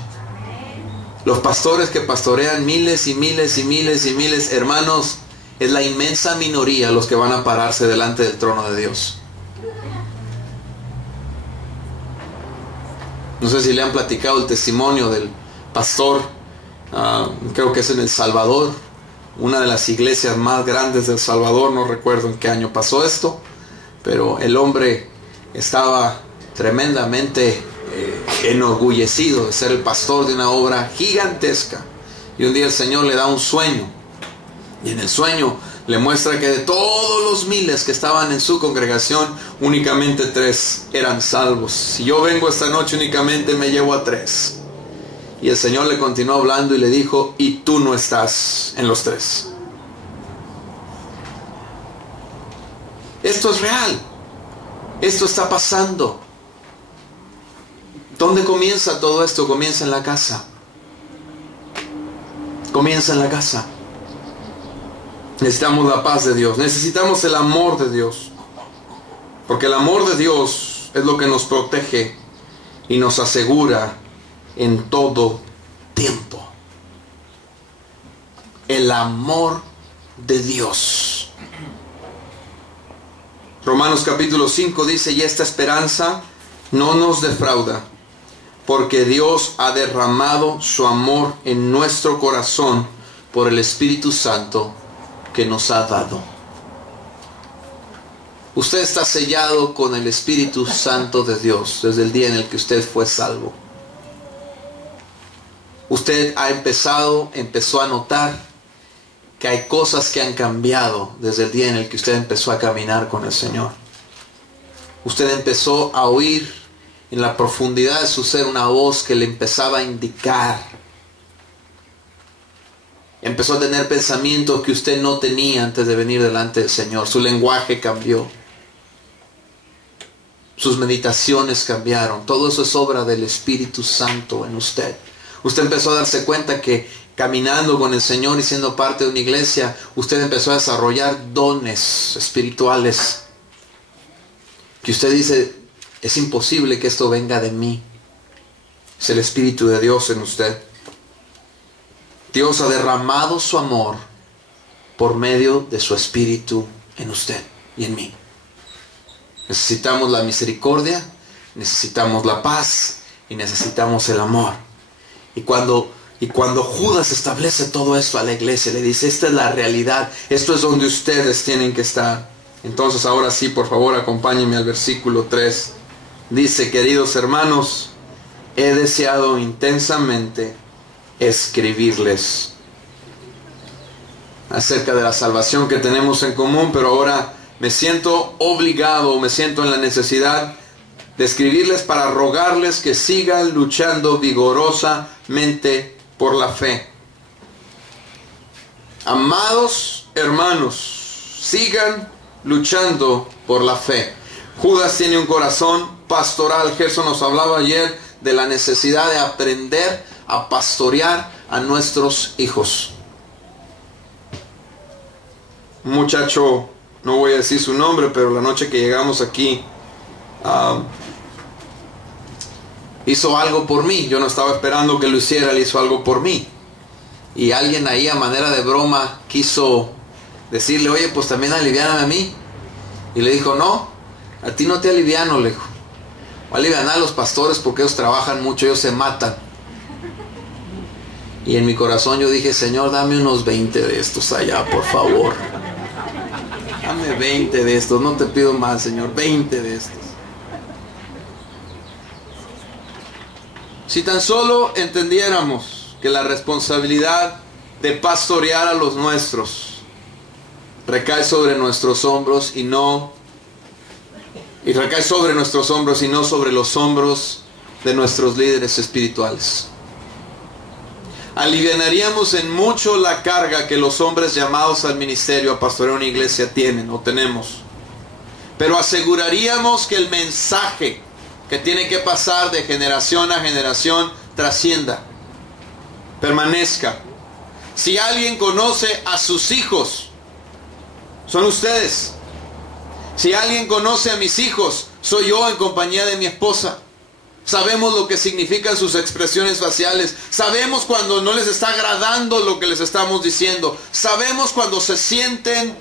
Los pastores que pastorean miles y miles y miles y miles, hermanos, es la inmensa minoría los que van a pararse delante del trono de Dios. No sé si le han platicado el testimonio del pastor, creo que es en El Salvador, una de las iglesias más grandes de El Salvador. No recuerdo en qué año pasó esto, pero el hombre estaba tremendamente enorgullecido de ser el pastor de una obra gigantesca. Y un día el Señor le da un sueño, y en el sueño le muestra que de todos los miles que estaban en su congregación, únicamente 3 eran salvos. Si yo vengo esta noche, únicamente me llevo a 3. Y el Señor le continuó hablando y le dijo, y tú no estás en los 3. Esto es real. Esto está pasando. ¿Dónde comienza todo esto? Comienza en la casa. Comienza en la casa. Necesitamos la paz de Dios. Necesitamos el amor de Dios. Porque el amor de Dios es lo que nos protege y nos asegura en todo tiempo. El amor de Dios. Romanos capítulo 5 dice, y esta esperanza no nos defrauda, porque Dios ha derramado su amor en nuestro corazón por el Espíritu Santo que nos ha dado. Usted está sellado con el Espíritu Santo de Dios desde el día en el que usted fue salvo. Usted empezó a notar que hay cosas que han cambiado desde el día en el que usted empezó a caminar con el Señor. Usted empezó a oír en la profundidad de su ser una voz que le empezaba a indicar. Empezó a tener pensamientos que usted no tenía antes de venir delante del Señor. Su lenguaje cambió. Sus meditaciones cambiaron. Todo eso es obra del Espíritu Santo en usted. Usted empezó a darse cuenta que caminando con el Señor y siendo parte de una iglesia, usted empezó a desarrollar dones espirituales. Que usted dice, es imposible que esto venga de mí. Es el Espíritu de Dios en usted. Dios ha derramado su amor por medio de su Espíritu en usted y en mí. Necesitamos la misericordia, necesitamos la paz y necesitamos el amor. Y cuando Judas establece todo esto a la iglesia, le dice, esta es la realidad, esto es donde ustedes tienen que estar. Entonces ahora sí, por favor, acompáñenme al versículo 3. Dice, queridos hermanos, he deseado intensamente escribirles acerca de la salvación que tenemos en común, pero ahora me siento obligado, me siento en la necesidad de escribirles para rogarles que sigan luchando vigorosamente por la fe. Amados hermanos, sigan luchando por la fe. Judas tiene un corazón pastoral. Gerson nos hablaba ayer de la necesidad de aprender a pastorear a nuestros hijos. Un muchacho, no voy a decir su nombre, pero la noche que llegamos aquí hizo algo por mí. Yo no estaba esperando que lo hiciera, él hizo algo por mí. Y alguien ahí a manera de broma quiso decirle, oye, pues también aliviáname a mí. Y le dijo, no, a ti no te aliviano, le dijo. Voy a alivianar a los pastores porque ellos trabajan mucho, ellos se matan. Y en mi corazón yo dije, Señor, dame unos 20 de estos allá, por favor. Dame 20 de estos, no te pido más, Señor, 20 de estos. Si tan solo entendiéramos que la responsabilidad de pastorear a los nuestros recae sobre nuestros hombros y no sobre los hombros de nuestros líderes espirituales. Alivianaríamos en mucho la carga que los hombres llamados al ministerio a pastorear una iglesia tienen o tenemos. Pero aseguraríamos que el mensaje que tiene que pasar de generación a generación trascienda, permanezca. Si alguien conoce a sus hijos, son ustedes. Si alguien conoce a mis hijos, soy yo en compañía de mi esposa. Sabemos lo que significan sus expresiones faciales. Sabemos cuando no les está agradando lo que les estamos diciendo. Sabemos cuando se sienten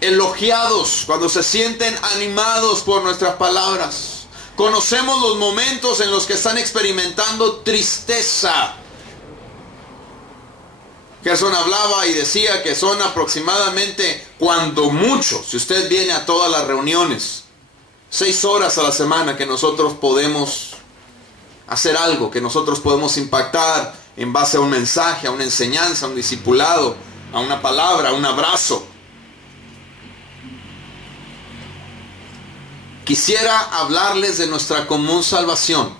elogiados, cuando se sienten animados por nuestras palabras. Conocemos los momentos en los que están experimentando tristeza. Gerson hablaba y decía que son aproximadamente, cuando mucho, si usted viene a todas las reuniones, 6 horas a la semana que nosotros podemos hacer algo, que nosotros podemos impactar en base a un mensaje, a una enseñanza, a un discipulado, a una palabra, a un abrazo. Quisiera hablarles de nuestra común salvación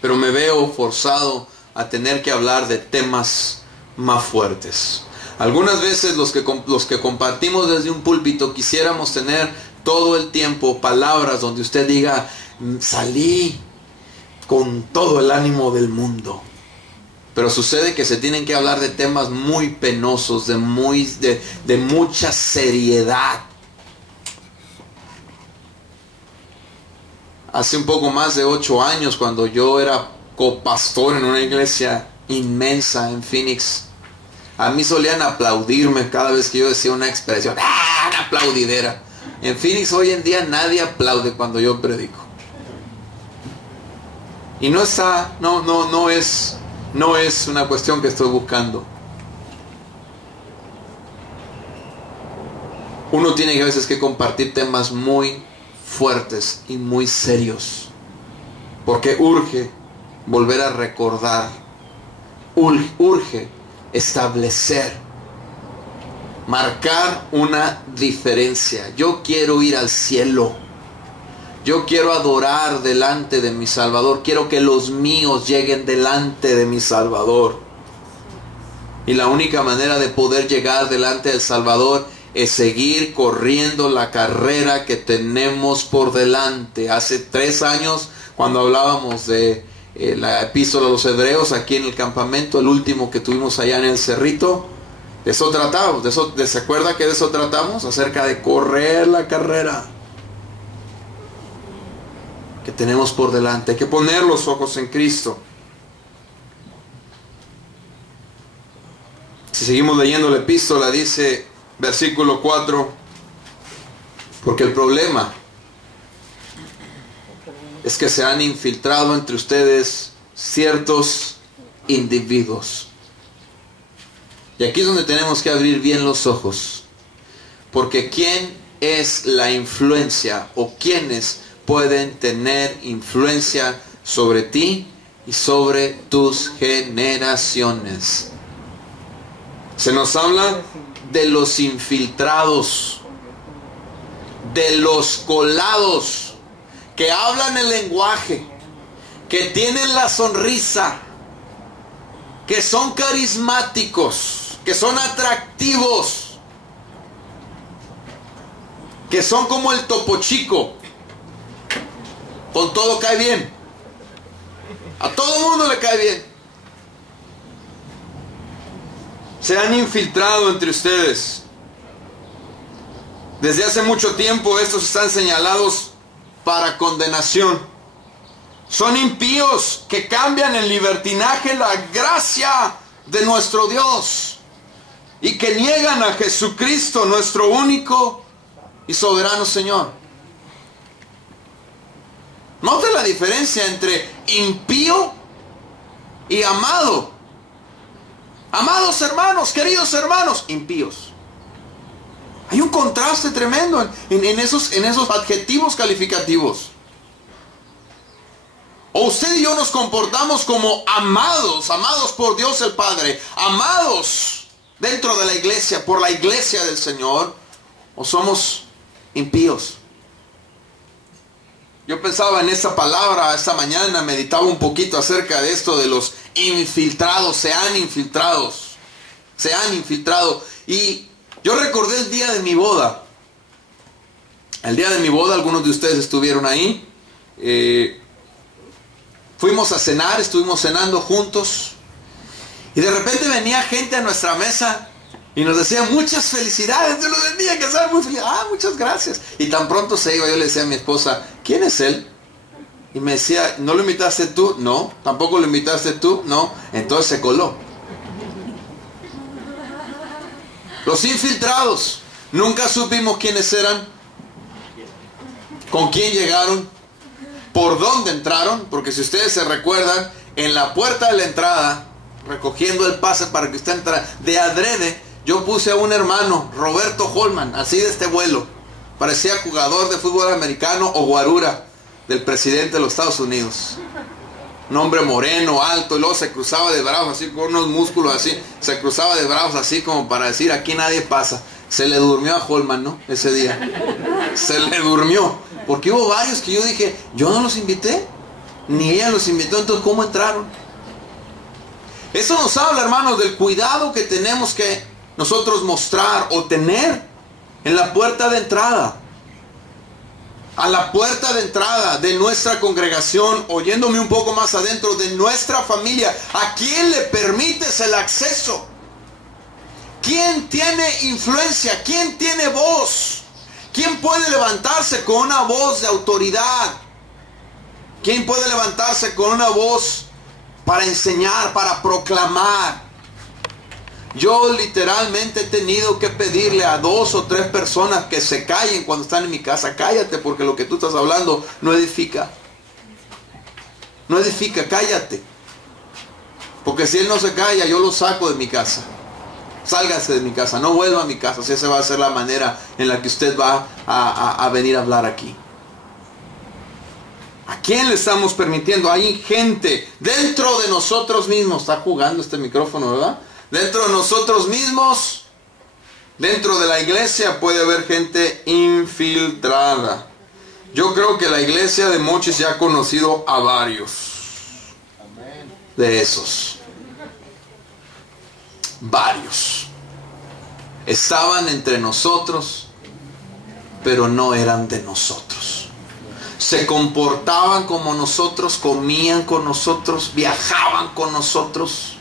pero me veo forzado a tener que hablar de temas más fuertes. Algunas veces los que compartimos desde un púlpito quisiéramos tener todo el tiempo palabras donde usted diga, salí con todo el ánimo del mundo. Pero sucede que se tienen que hablar de temas muy penosos, de mucha seriedad. Hace un poco más de 8 años, cuando yo era copastor en una iglesia inmensa en Phoenix, a mí solían aplaudirme cada vez que yo decía una expresión. ¡Ah! Una aplaudidera. En Phoenix hoy en día nadie aplaude cuando yo predico. Y no es una cuestión que estoy buscando. Uno tiene a veces que compartir temas muy fuertes y muy serios, porque urge volver a recordar, urge establecer, marcar una diferencia. Yo quiero ir al cielo, yo quiero adorar delante de mi Salvador, quiero que los míos lleguen delante de mi Salvador, y la única manera de poder llegar delante del Salvador es seguir corriendo la carrera que tenemos por delante. Hace 3 años, cuando hablábamos de la epístola a los Hebreos aquí en el campamento, el último que tuvimos allá en el Cerrito, de eso tratamos, ¿se acuerda que de eso tratamos? Acerca de correr la carrera que tenemos por delante. Hay que poner los ojos en Cristo. Si seguimos leyendo la epístola, dice versículo 4, porque el problema es que se han infiltrado entre ustedes ciertos individuos. Y aquí es donde tenemos que abrir bien los ojos, porque ¿quién es la influencia o quiénes pueden tener influencia sobre ti y sobre tus generaciones? Se nos habla de los infiltrados, de los colados, que hablan el lenguaje, que tienen la sonrisa, que son carismáticos, que son atractivos, que son como el Topo Chico, con todo cae bien, a todo mundo le cae bien. Se han infiltrado entre ustedes. Desde hace mucho tiempo estos están señalados para condenación. Son impíos que cambian en libertinaje la gracia de nuestro Dios y que niegan a Jesucristo, nuestro único y soberano Señor. Note la diferencia entre impío y amado. Amados hermanos, queridos hermanos, impíos. Hay un contraste tremendo en esos adjetivos calificativos. O usted y yo nos comportamos como amados por Dios el Padre, amados dentro de la iglesia, por la iglesia del Señor, o somos impíos. Yo pensaba en esta palabra esta mañana, meditaba un poquito acerca de esto de los infiltrados, se han infiltrado. Y yo recordé el día de mi boda. El día de mi boda, algunos de ustedes estuvieron ahí. Fuimos a cenar, estuvimos cenando juntos. Y de repente venía gente a nuestra mesa y nos decía, muchas felicidades, Dios los bendiga, que sean muy felices. Ah, muchas gracias. Y tan pronto se iba, yo le decía a mi esposa, ¿quién es él? Y me decía, ¿no lo invitaste tú? No. ¿Tampoco lo invitaste tú? No. Entonces se coló. Los infiltrados. Nunca supimos quiénes eran, con quién llegaron, por dónde entraron, porque si ustedes se recuerdan, en la puerta de la entrada, recogiendo el pase para que usted entrara, de adrede, yo puse a un hermano, Roberto Holman, así de este vuelo. Parecía jugador de fútbol americano o guarura del presidente de los Estados Unidos. Un hombre moreno, alto, y luego se cruzaba de brazos así, con unos músculos así, se cruzaba de brazos así como para decir, aquí nadie pasa. Se le durmió a Holman, ¿no? Ese día. Se le durmió. Porque hubo varios que yo dije, yo no los invité. Ni ella los invitó, entonces ¿cómo entraron? Eso nos habla, hermanos, del cuidado que tenemos que nosotros mostrar o tener en la puerta de entrada. A la puerta de entrada de nuestra congregación, oyéndome un poco más adentro, de nuestra familia. ¿A quién le permites el acceso? ¿Quién tiene influencia? ¿Quién tiene voz? ¿Quién puede levantarse con una voz de autoridad? ¿Quién puede levantarse con una voz para enseñar, para proclamar? Yo literalmente he tenido que pedirle a 2 o 3 personas que se callen cuando están en mi casa. Cállate, porque lo que tú estás hablando no edifica. No edifica, cállate. Porque si él no se calla, yo lo saco de mi casa. Sálgase de mi casa, no vuelva a mi casa. Si esa va a ser la manera en la que usted va a venir a hablar aquí. ¿A quién le estamos permitiendo? Hay gente dentro de nosotros mismos. Está jugando este micrófono, ¿verdad? Dentro de nosotros mismos, dentro de la iglesia, puede haber gente infiltrada. Yo creo que la iglesia de Mochis ya ha conocido a varios de esos. Varios. Estaban entre nosotros, pero no eran de nosotros. Se comportaban como nosotros, comían con nosotros, viajaban con nosotros,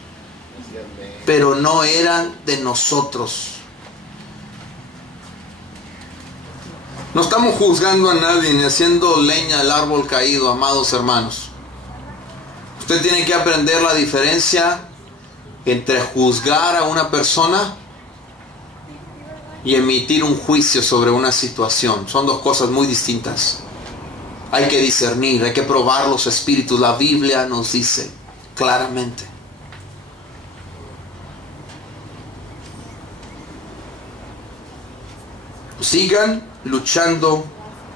pero no eran de nosotros. No estamos juzgando a nadie ni haciendo leña del árbol caído, amados hermanos. Usted tiene que aprender la diferencia entre juzgar a una persona y emitir un juicio sobre una situación. Son 2 cosas muy distintas. Hay que discernir, hay que probar los espíritus. La Biblia nos dice claramente. Sigan luchando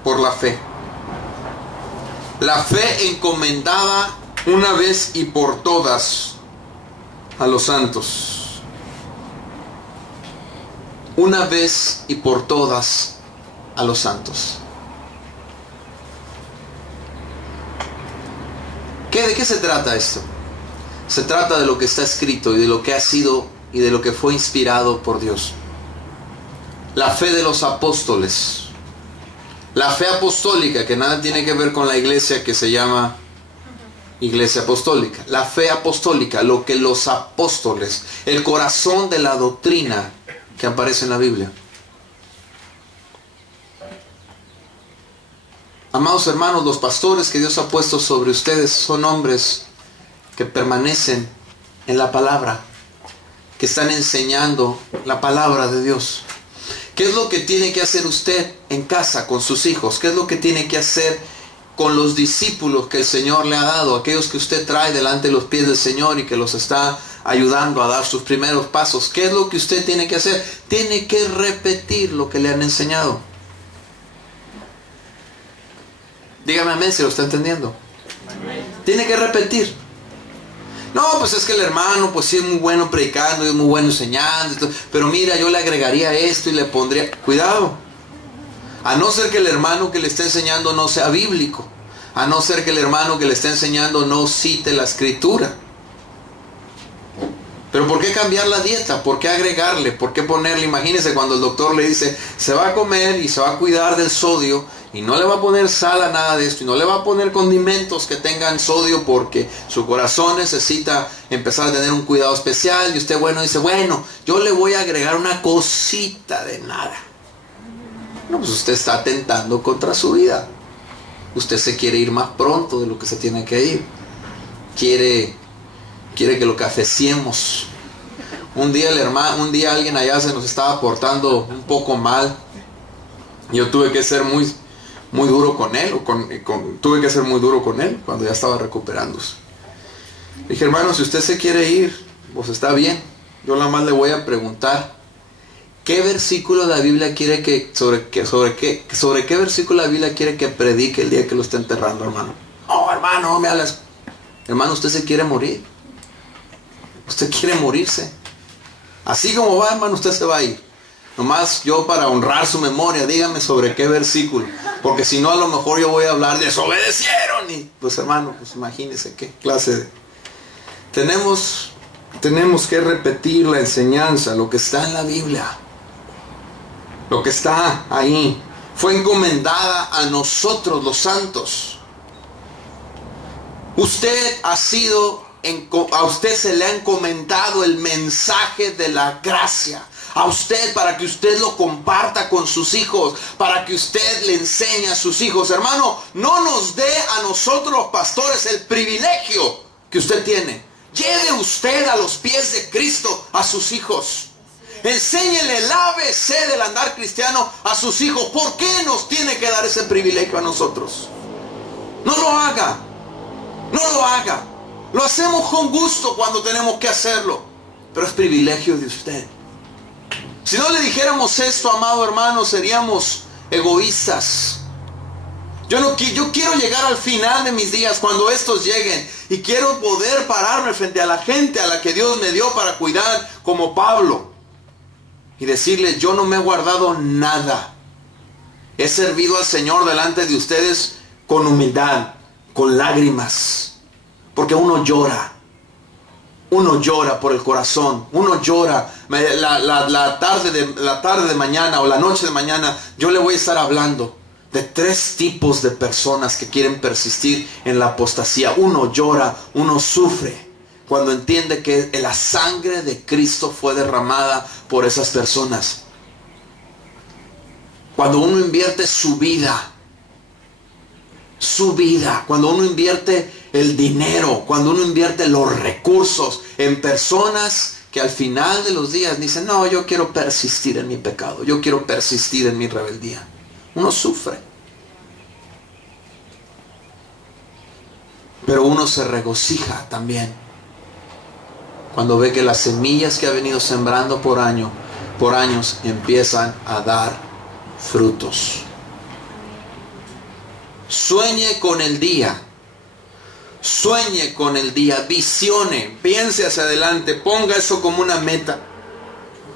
por la fe. La fe encomendada una vez y por todas a los santos. Una vez y por todas a los santos. ¿De qué se trata esto? Se trata de lo que está escrito y de lo que ha sido y de lo que fue inspirado por Dios. La fe de los apóstoles. La fe apostólica, que nada tiene que ver con la iglesia que se llama Iglesia Apostólica. La fe apostólica, lo que los apóstoles, el corazón de la doctrina que aparece en la Biblia. Amados hermanos, los pastores que Dios ha puesto sobre ustedes son hombres que permanecen en la palabra, que están enseñando la palabra de Dios. ¿Qué es lo que tiene que hacer usted en casa con sus hijos? ¿Qué es lo que tiene que hacer con los discípulos que el Señor le ha dado? Aquellos que usted trae delante de los pies del Señor y que los está ayudando a dar sus primeros pasos. ¿Qué es lo que usted tiene que hacer? Tiene que repetir lo que le han enseñado. Dígame amén si lo está entendiendo. Tiene que repetir. No, pues es que el hermano, pues sí es muy bueno predicando, es muy bueno enseñando, pero mira, yo le agregaría esto y le pondría... Cuidado. A no ser que el hermano que le esté enseñando no sea bíblico. A no ser que el hermano que le esté enseñando no cite la escritura. Pero ¿por qué cambiar la dieta? ¿Por qué agregarle? ¿Por qué ponerle? Imagínese cuando el doctor le dice, se va a comer y se va a cuidar del sodio y no le va a poner sal a nada de esto y no le va a poner condimentos que tengan sodio porque su corazón necesita empezar a tener un cuidado especial. Y usted, dice, yo le voy a agregar una cosita de nada. No, pues usted está atentando contra su vida. Usted se quiere ir más pronto de lo que se tiene que ir. Quiere que lo cafeciemos. Un día alguien allá se nos estaba portando un poco mal. Yo tuve que ser muy duro con él. Tuve que ser muy duro con él cuando ya estaba recuperándose. Dije, hermano, si usted se quiere ir, pues está bien. Yo nada más le voy a preguntar, ¿qué versículo de la Biblia quiere que sobre qué versículo de la Biblia quiere que predique el día que lo esté enterrando, hermano? Oh, hermano, no me hablas. Hermano, usted se quiere morir. Usted quiere morirse. Así como va, hermano, usted se va a ir. Nomás yo, para honrar su memoria, dígame sobre qué versículo. Porque si no, a lo mejor yo voy a hablar, desobedecieron. hicieron. Y pues hermano, pues imagínense qué clase de... Tenemos que repetir la enseñanza, lo que está en la Biblia. Lo que está ahí. Fue encomendada a nosotros los santos. A usted se le ha encomendado el mensaje de la gracia. A usted, para que usted lo comparta con sus hijos, para que usted le enseñe a sus hijos. Hermano, no nos dé a nosotros los pastores el privilegio que usted tiene. Lleve usted a los pies de Cristo a sus hijos. Enséñele el ABC del andar cristiano a sus hijos. ¿Por qué nos tiene que dar ese privilegio a nosotros? No lo haga. No lo haga. Lo hacemos con gusto cuando tenemos que hacerlo. Pero es privilegio de usted. Si no le dijéramos esto, amado hermano, seríamos egoístas. Yo quiero llegar al final de mis días, cuando estos lleguen, y quiero poder pararme frente a la gente a la que Dios me dio para cuidar, como Pablo, y decirle: yo no me he guardado nada. He servido al Señor delante de ustedes con humildad, con lágrimas, porque uno llora. Uno llora por el corazón. Uno llora. La tarde de mañana o la noche de mañana, yo le voy a estar hablando de 3 tipos de personas que quieren persistir en la apostasía. Uno llora, uno sufre cuando entiende que la sangre de Cristo fue derramada por esas personas. Cuando uno invierte su vida, cuando uno invierte el dinero, cuando uno invierte los recursos en personas que al final de los días dicen: no, yo quiero persistir en mi pecado, yo quiero persistir en mi rebeldía. Uno sufre. Pero uno se regocija también cuando ve que las semillas que ha venido sembrando por años empiezan a dar frutos. Sueñe con el día. Sueñe con el día. Visione. Piense hacia adelante. Ponga eso como una meta.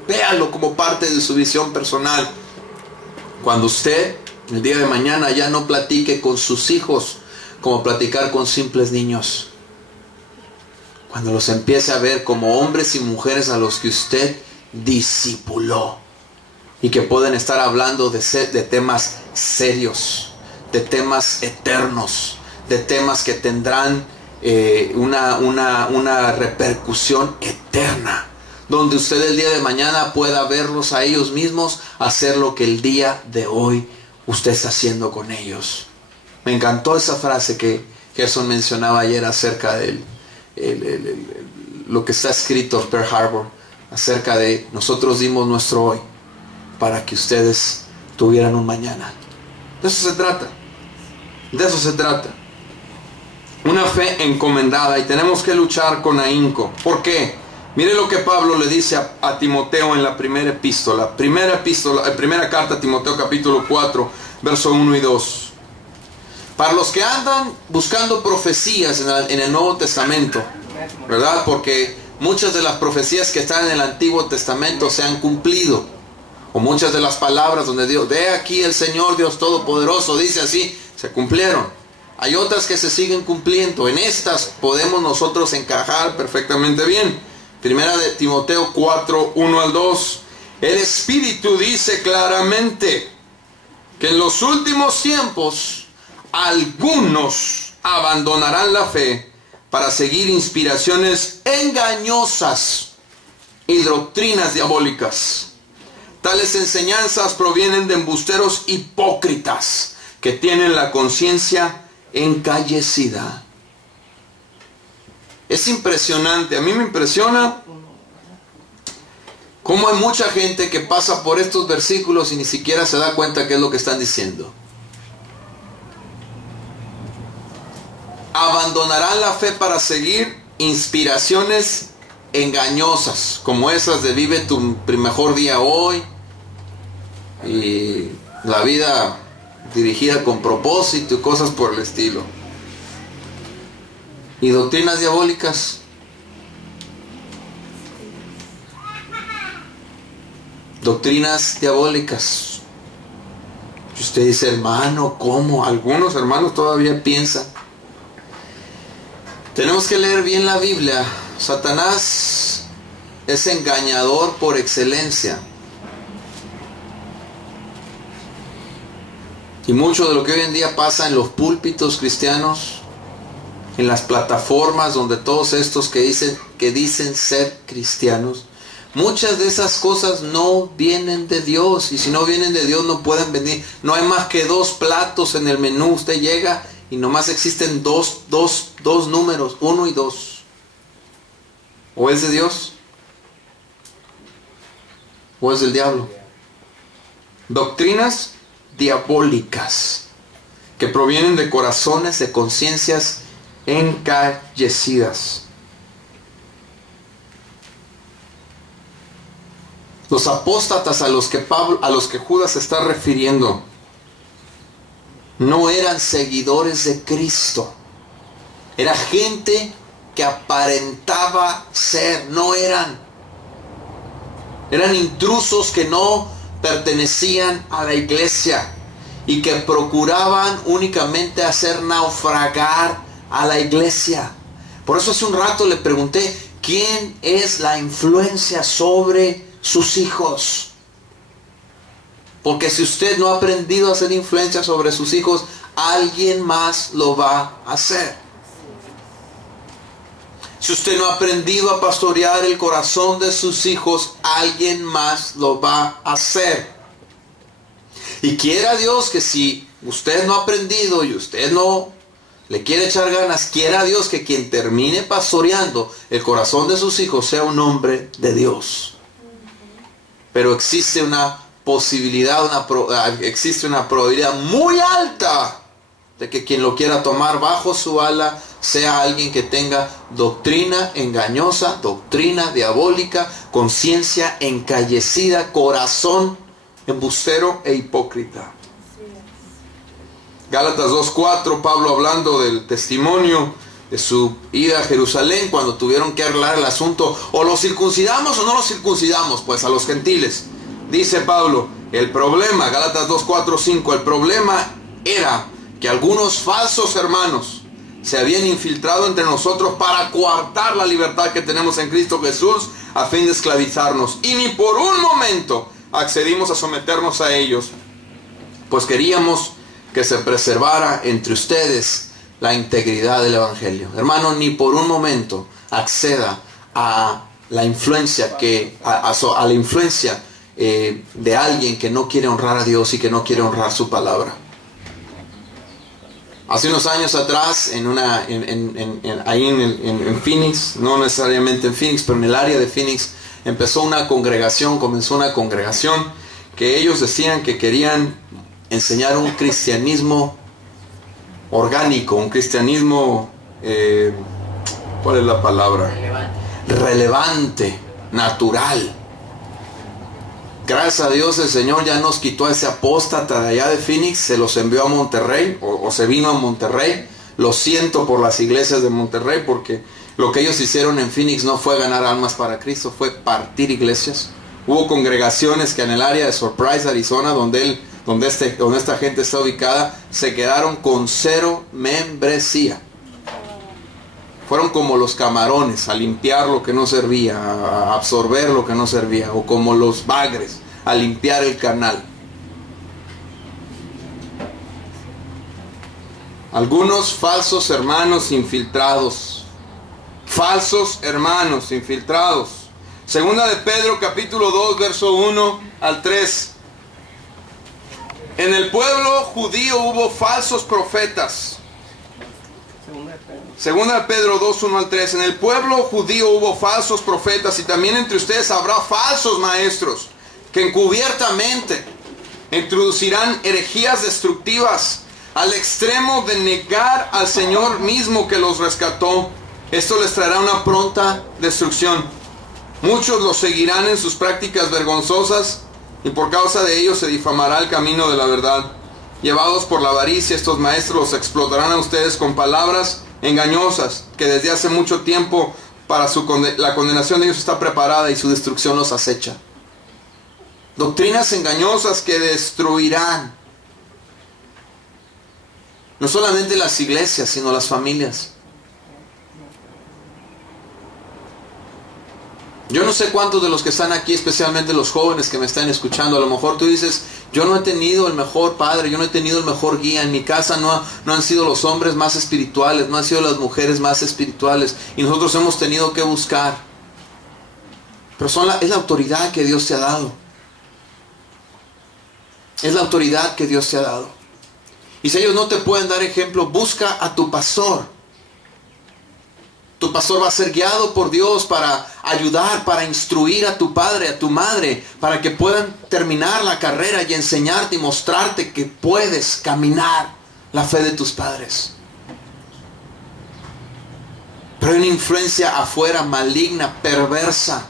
Véalo como parte de su visión personal. Cuando usted el día de mañana ya no platique con sus hijos como platicar con simples niños. Cuando los empiece a ver como hombres y mujeres a los que usted discipuló. Y que pueden estar hablando de temas serios, de temas eternos, de temas que tendrán una repercusión eterna, donde usted el día de mañana pueda verlos a ellos mismos hacer lo que el día de hoy usted está haciendo con ellos. Me encantó esa frase que Gerson mencionaba ayer acerca de lo que está escrito en Pearl Harbor, acerca de: nosotros dimos nuestro hoy para que ustedes tuvieran un mañana. De eso se trata. De eso se trata. Una fe encomendada, y tenemos que luchar con ahínco. ¿Por qué? Mire lo que Pablo le dice a Timoteo en la primera carta a Timoteo, capítulo 4, verso 1 y 2. Para los que andan buscando profecías en el Nuevo Testamento, ¿verdad? Porque muchas de las profecías que están en el Antiguo Testamento se han cumplido. O muchas de las palabras donde Dios: de aquí el Señor Dios Todopoderoso dice así, se cumplieron. Hay otras que se siguen cumpliendo. En estas podemos nosotros encajar perfectamente bien. Primera de Timoteo 4, 1 al 2. El Espíritu dice claramente que en los últimos tiempos algunos abandonarán la fe para seguir inspiraciones engañosas y doctrinas diabólicas. Tales enseñanzas provienen de embusteros hipócritas que tienen la conciencia encallecida. Es impresionante, a mí me impresiona cómo hay mucha gente que pasa por estos versículos y ni siquiera se da cuenta qué es lo que están diciendo. Abandonarán la fe para seguir inspiraciones engañosas, como esas de vive tu mejor día hoy, y la vida dirigida con propósito y cosas por el estilo. Y doctrinas diabólicas. Doctrinas diabólicas. Y usted dice: hermano, ¿cómo? Algunos hermanos todavía piensan Tenemos que leer bien la Biblia. Satanás es engañador por excelencia. Y mucho de lo que hoy en día pasa en los púlpitos cristianos, en las plataformas donde todos estos que dicen ser cristianos, muchas de esas cosas no vienen de Dios. Y si no vienen de Dios no pueden venir. No hay más que 2 platos en el menú. Usted llega y nomás existen dos números, 1 y 2. O es de Dios o es del diablo. Doctrinas diabólicas que provienen de corazones, de conciencias encallecidas. Los apóstatas a los que Judas se está refiriendo no eran seguidores de Cristo. Era gente que aparentaba ser, eran intrusos que no pertenecían a la iglesia y que procuraban únicamente hacer naufragar a la iglesia. Por eso hace un rato le pregunté, ¿quién es la influencia sobre sus hijos? Porque si usted no ha aprendido a hacer influencia sobre sus hijos, alguien más lo va a hacer. Si usted no ha aprendido a pastorear el corazón de sus hijos, alguien más lo va a hacer. Y quiera Dios que si usted no ha aprendido y usted no le quiere echar ganas, quiera Dios que quien termine pastoreando el corazón de sus hijos sea un hombre de Dios. Pero existe una posibilidad, existe una probabilidad muy alta de que quien lo quiera tomar bajo su ala sea alguien que tenga doctrina engañosa, doctrina diabólica, conciencia encallecida, corazón embustero e hipócrita. Gálatas 2:4, Pablo hablando del testimonio de su ida a Jerusalén cuando tuvieron que arreglar el asunto, o los circuncidamos o no los circuncidamos, pues a los gentiles. Dice Pablo, el problema, Gálatas 2:4-5, el problema era que algunos falsos hermanos se habían infiltrado entre nosotros para coartar la libertad que tenemos en Cristo Jesús a fin de esclavizarnos. Y ni por un momento accedimos a someternos a ellos, pues queríamos que se preservara entre ustedes la integridad del Evangelio. Hermano, ni por un momento acceda a la influencia a la influencia de alguien que no quiere honrar a Dios y que no quiere honrar su palabra. Hace unos años atrás, ahí en Phoenix, no necesariamente en Phoenix, pero en el área de Phoenix, comenzó una congregación que ellos decían que querían enseñar un cristianismo orgánico, un cristianismo, ¿cuál es la palabra? Relevante, natural. Gracias a Dios el Señor ya nos quitó a ese apóstata de allá de Phoenix, se los envió a Monterrey, o se vino a Monterrey. Lo siento por las iglesias de Monterrey, porque lo que ellos hicieron en Phoenix no fue ganar almas para Cristo, fue partir iglesias. Hubo congregaciones que en el área de Surprise, Arizona, donde esta gente está ubicada, se quedaron con 0 membresía. Fueron como los camarones, a limpiar lo que no servía, a absorber lo que no servía, o como los bagres, a limpiar el canal. Algunos falsos hermanos infiltrados. Segunda de Pedro, capítulo 2, verso 1 al 3. En el pueblo judío hubo falsos profetas. Segunda de Pedro 2, 1 al 3. En el pueblo judío hubo falsos profetas, y también entre ustedes habrá falsos maestros que encubiertamente introducirán herejías destructivas al extremo de negar al Señor mismo que los rescató. Esto les traerá una pronta destrucción. Muchos los seguirán en sus prácticas vergonzosas, y por causa de ellos se difamará el camino de la verdad. Llevados por la avaricia, estos maestros los explotarán a ustedes con palabras engañosas, que desde hace mucho tiempo la condenación de ellos está preparada y su destrucción los acecha. Doctrinas engañosas que destruirán no solamente las iglesias, sino las familias. Yo no sé cuántos de los que están aquí, especialmente los jóvenes que me están escuchando, a lo mejor tú dices, yo no he tenido el mejor padre, yo no he tenido el mejor guía, en mi casa no han sido los hombres más espirituales, no han sido las mujeres más espirituales, y nosotros hemos tenido que buscar. Pero es la autoridad que Dios te ha dado. Es la autoridad que Dios te ha dado. Y si ellos no te pueden dar ejemplo, busca a tu pastor. Tu pastor va a ser guiado por Dios para ayudar, para instruir a tu padre, a tu madre, para que puedan terminar la carrera y enseñarte y mostrarte que puedes caminar la fe de tus padres. Pero hay una influencia afuera maligna, perversa.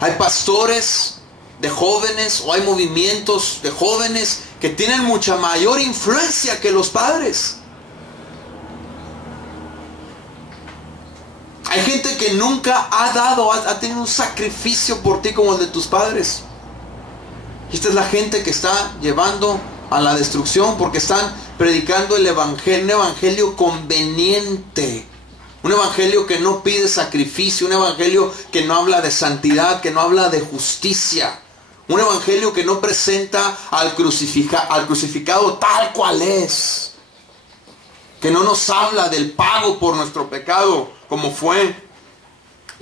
Hay pastores de jóvenes o hay movimientos de jóvenes que tienen mucha mayor influencia que los padres. Hay gente que nunca ha tenido un sacrificio por ti como el de tus padres. Y esta es la gente que está llevando a la destrucción porque están predicando el evangelio, un evangelio conveniente. Un evangelio que no pide sacrificio, un evangelio que no habla de santidad, que no habla de justicia. Un evangelio que no presenta al crucificado tal cual es. Que no nos habla del pago por nuestro pecado, como fue.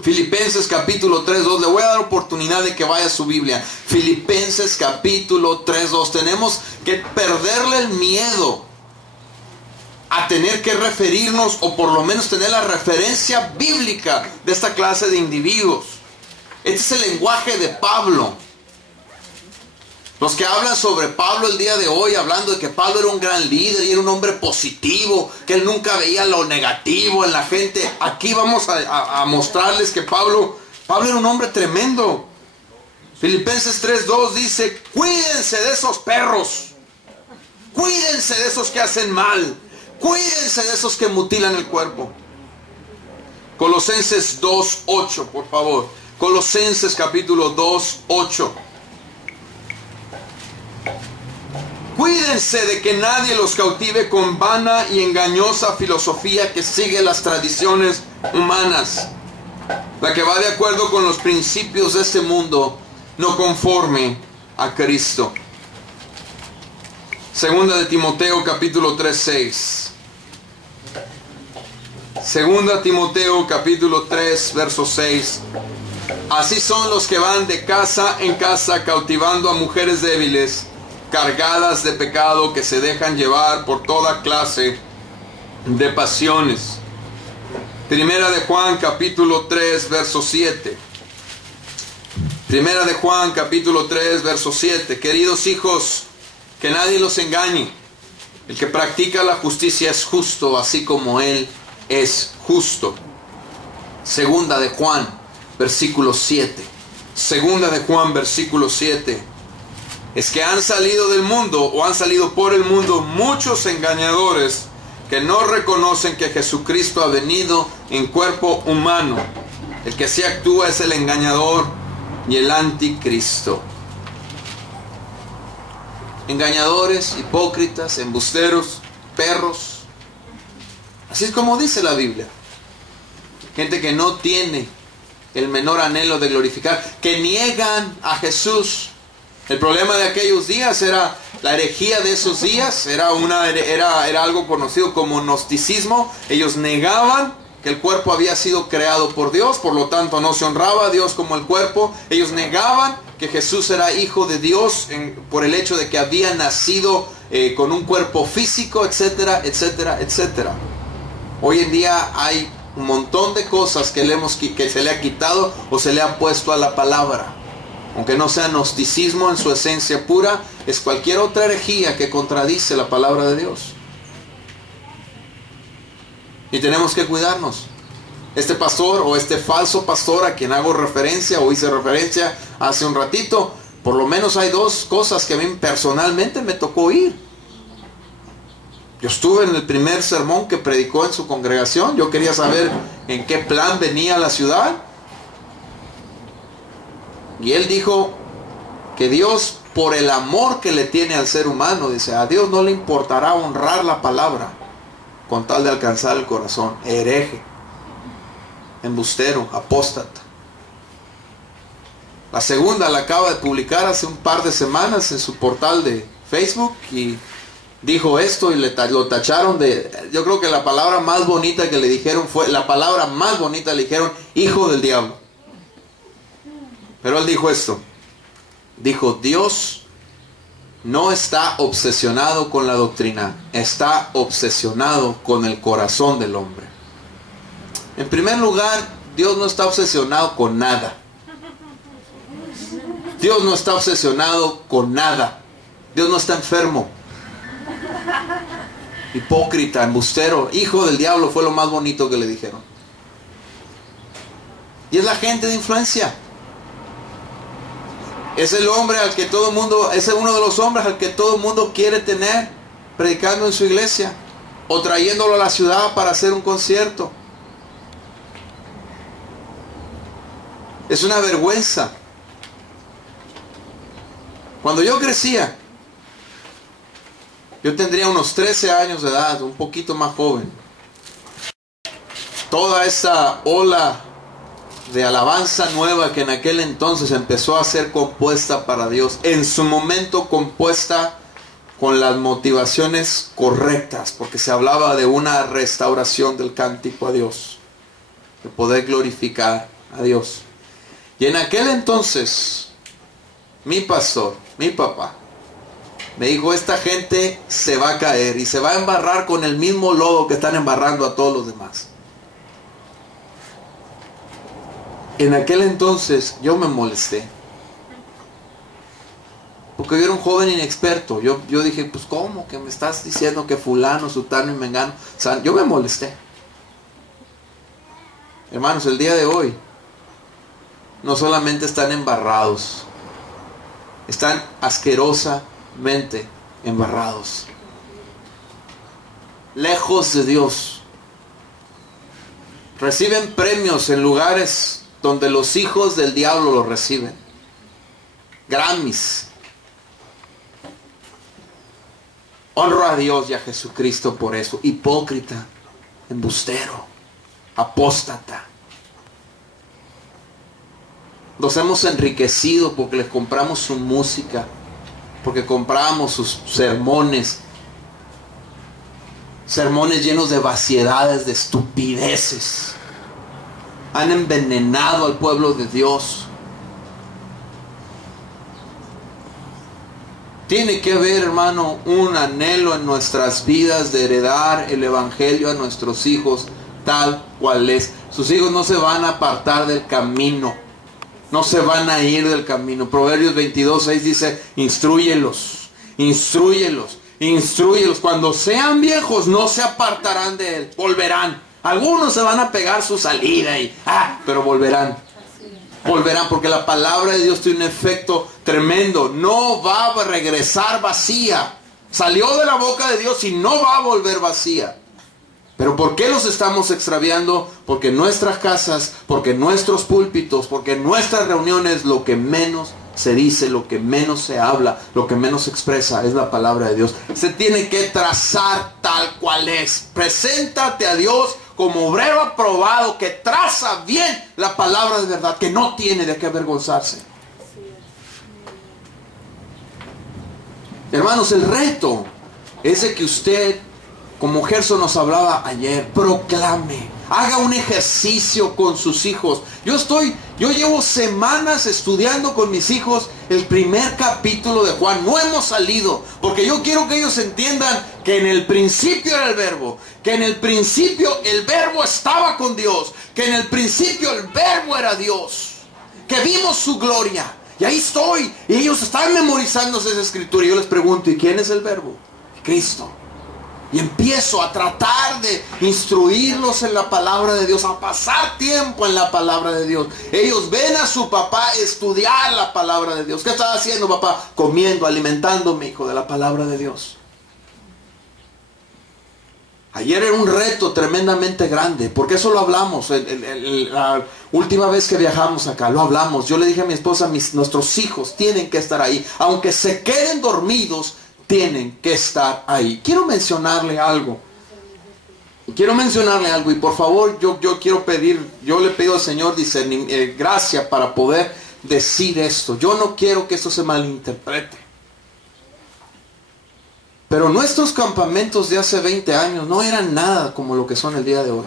Filipenses capítulo 3:2. Le voy a dar oportunidad de que vaya a su Biblia. Filipenses capítulo 3:2. Tenemos que perderle el miedo a tener que referirnos, o por lo menos tener la referencia bíblica de esta clase de individuos. Este es el lenguaje de Pablo. Los que hablan sobre Pablo el día de hoy, hablando de que Pablo era un gran líder y era un hombre positivo, que él nunca veía lo negativo en la gente. Aquí vamos a mostrarles que Pablo era un hombre tremendo. Filipenses 3:2 dice, cuídense de esos perros. Cuídense de esos que hacen mal. Cuídense de esos que mutilan el cuerpo. Colosenses 2:8, por favor. Colosenses capítulo 2:8. Cuídense de que nadie los cautive con vana y engañosa filosofía que sigue las tradiciones humanas, la que va de acuerdo con los principios de este mundo, no conforme a Cristo. Segunda de Timoteo capítulo 3:6. Segunda Timoteo capítulo 3 verso 6. Así son los que van de casa en casa cautivando a mujeres débiles, cargadas de pecado, que se dejan llevar por toda clase de pasiones. Primera de Juan capítulo 3 verso 7. Primera de Juan capítulo 3 verso 7. Queridos hijos, que nadie los engañe. El que practica la justicia es justo, así como Él es justo. Segunda de Juan versículo 7. Segunda de Juan versículo 7. Es que han salido del mundo, o han salido por el mundo, muchos engañadores que no reconocen que Jesucristo ha venido en cuerpo humano. El que así actúa es el engañador y el anticristo. Engañadores, hipócritas, embusteros, perros. Así es como dice la Biblia. Gente que no tiene el menor anhelo de glorificar, que niegan a Jesús. El problema de aquellos días era la herejía de esos días, era algo conocido como gnosticismo. Ellos negaban que el cuerpo había sido creado por Dios, por lo tanto no se honraba a Dios como el cuerpo. Ellos negaban que Jesús era hijo de Dios por el hecho de que había nacido con un cuerpo físico, etcétera, etcétera, etcétera. Hoy en día hay un montón de cosas que se le ha quitado o se le ha puesto a la palabra. Aunque no sea gnosticismo en su esencia pura, es cualquier otra herejía que contradice la palabra de Dios. Y tenemos que cuidarnos. Este pastor o este falso pastor a quien hago referencia o hice referencia hace un ratito, por lo menos hay dos cosas que a mí personalmente me tocó oír. Yo estuve en el primer sermón que predicó en su congregación. Yo quería saber en qué plan venía a la ciudad. Y él dijo que Dios, por el amor que le tiene al ser humano, dice, a Dios no le importará honrar la palabra con tal de alcanzar el corazón. Hereje, embustero, apóstata. La segunda la acaba de publicar hace un par de semanas en su portal de Facebook y dijo esto y lo tacharon de... Yo creo que la palabra más bonita que le dijeron fue... La palabra más bonita le dijeron, hijo del diablo. Pero él dijo esto. Dijo, Dios no está obsesionado con la doctrina, está obsesionado con el corazón del hombre. En primer lugar, Dios no está obsesionado con nada. Dios no está obsesionado con nada. Dios no está enfermo. Hipócrita, embustero, hijo del diablo fue lo más bonito que le dijeron. Y es la gente de influencia. Es el hombre al que todo el mundo, es uno de los hombres al que todo el mundo quiere tener predicando en su iglesia o trayéndolo a la ciudad para hacer un concierto. Es una vergüenza. Cuando yo crecía, yo tendría unos 13 años de edad, un poquito más joven. Toda esa ola de alabanza nueva que en aquel entonces empezó a ser compuesta para Dios, en su momento compuesta con las motivaciones correctas, porque se hablaba de una restauración del cántico a Dios, de poder glorificar a Dios. Y en aquel entonces, mi pastor, mi papá, me dijo, esta gente se va a caer y se va a embarrar con el mismo lodo que están embarrando a todos los demás. En aquel entonces yo me molesté. Porque yo era un joven inexperto. Yo dije, pues ¿cómo que me estás diciendo que fulano, sutano y mengano? O sea, yo me molesté. Hermanos, el día de hoy no solamente están embarrados, están asquerosamente embarrados, lejos de Dios. Reciben premios en lugares donde los hijos del diablo los reciben. Grammys. Honro a Dios y a Jesucristo por eso. Hipócrita, embustero, apóstata. Nos hemos enriquecido porque les compramos su música, porque compramos sus sermones. Sermones llenos de vaciedades, de estupideces. Han envenenado al pueblo de Dios. Tiene que haber, hermano, un anhelo en nuestras vidas de heredar el evangelio a nuestros hijos tal cual es. Sus hijos no se van a apartar del camino. No se van a ir del camino. Proverbios 22:6 dice, instrúyelos, instrúyelos, instrúyelos. Cuando sean viejos no se apartarán de él, volverán. Algunos se van a pegar su salida pero volverán. Volverán porque la palabra de Dios tiene un efecto tremendo. No va a regresar vacía. Salió de la boca de Dios y no va a volver vacía. Pero ¿por qué los estamos extraviando? Porque nuestras casas, porque nuestros púlpitos, porque nuestras reuniones, lo que menos se dice, lo que menos se habla, lo que menos se expresa es la palabra de Dios. Se tiene que trazar tal cual es. Preséntate a Dios como obrero aprobado que traza bien la palabra de verdad, que no tiene de qué avergonzarse. Hermanos, el reto es de que usted, como Gerson nos hablaba ayer, proclame, haga un ejercicio con sus hijos. Yo llevo semanas estudiando con mis hijos el primer capítulo de Juan. No hemos salido, porque yo quiero que ellos entiendan que en el principio era el verbo, que en el principio el verbo estaba con Dios, que en el principio el verbo era Dios, que vimos su gloria. Y ahí estoy, y ellos están memorizándose esa escritura. Y yo les pregunto, ¿y quién es el verbo? Cristo. Y empiezo a tratar de instruirlos en la palabra de Dios, a pasar tiempo en la palabra de Dios. Ellos ven a su papá estudiar la palabra de Dios. ¿Qué está haciendo, papá? Comiendo, alimentándome, hijo, de la palabra de Dios. Ayer era un reto tremendamente grande, porque eso lo hablamos. La última vez que viajamos acá, lo hablamos. Yo le dije a mi esposa, nuestros hijos tienen que estar ahí. Aunque se queden dormidos, tienen que estar ahí. Quiero mencionarle algo. Y por favor, yo quiero pedir, yo le pido al Señor gracia para poder decir esto. Yo no quiero que esto se malinterprete. Pero nuestros campamentos de hace 20 años no eran nada como lo que son el día de hoy.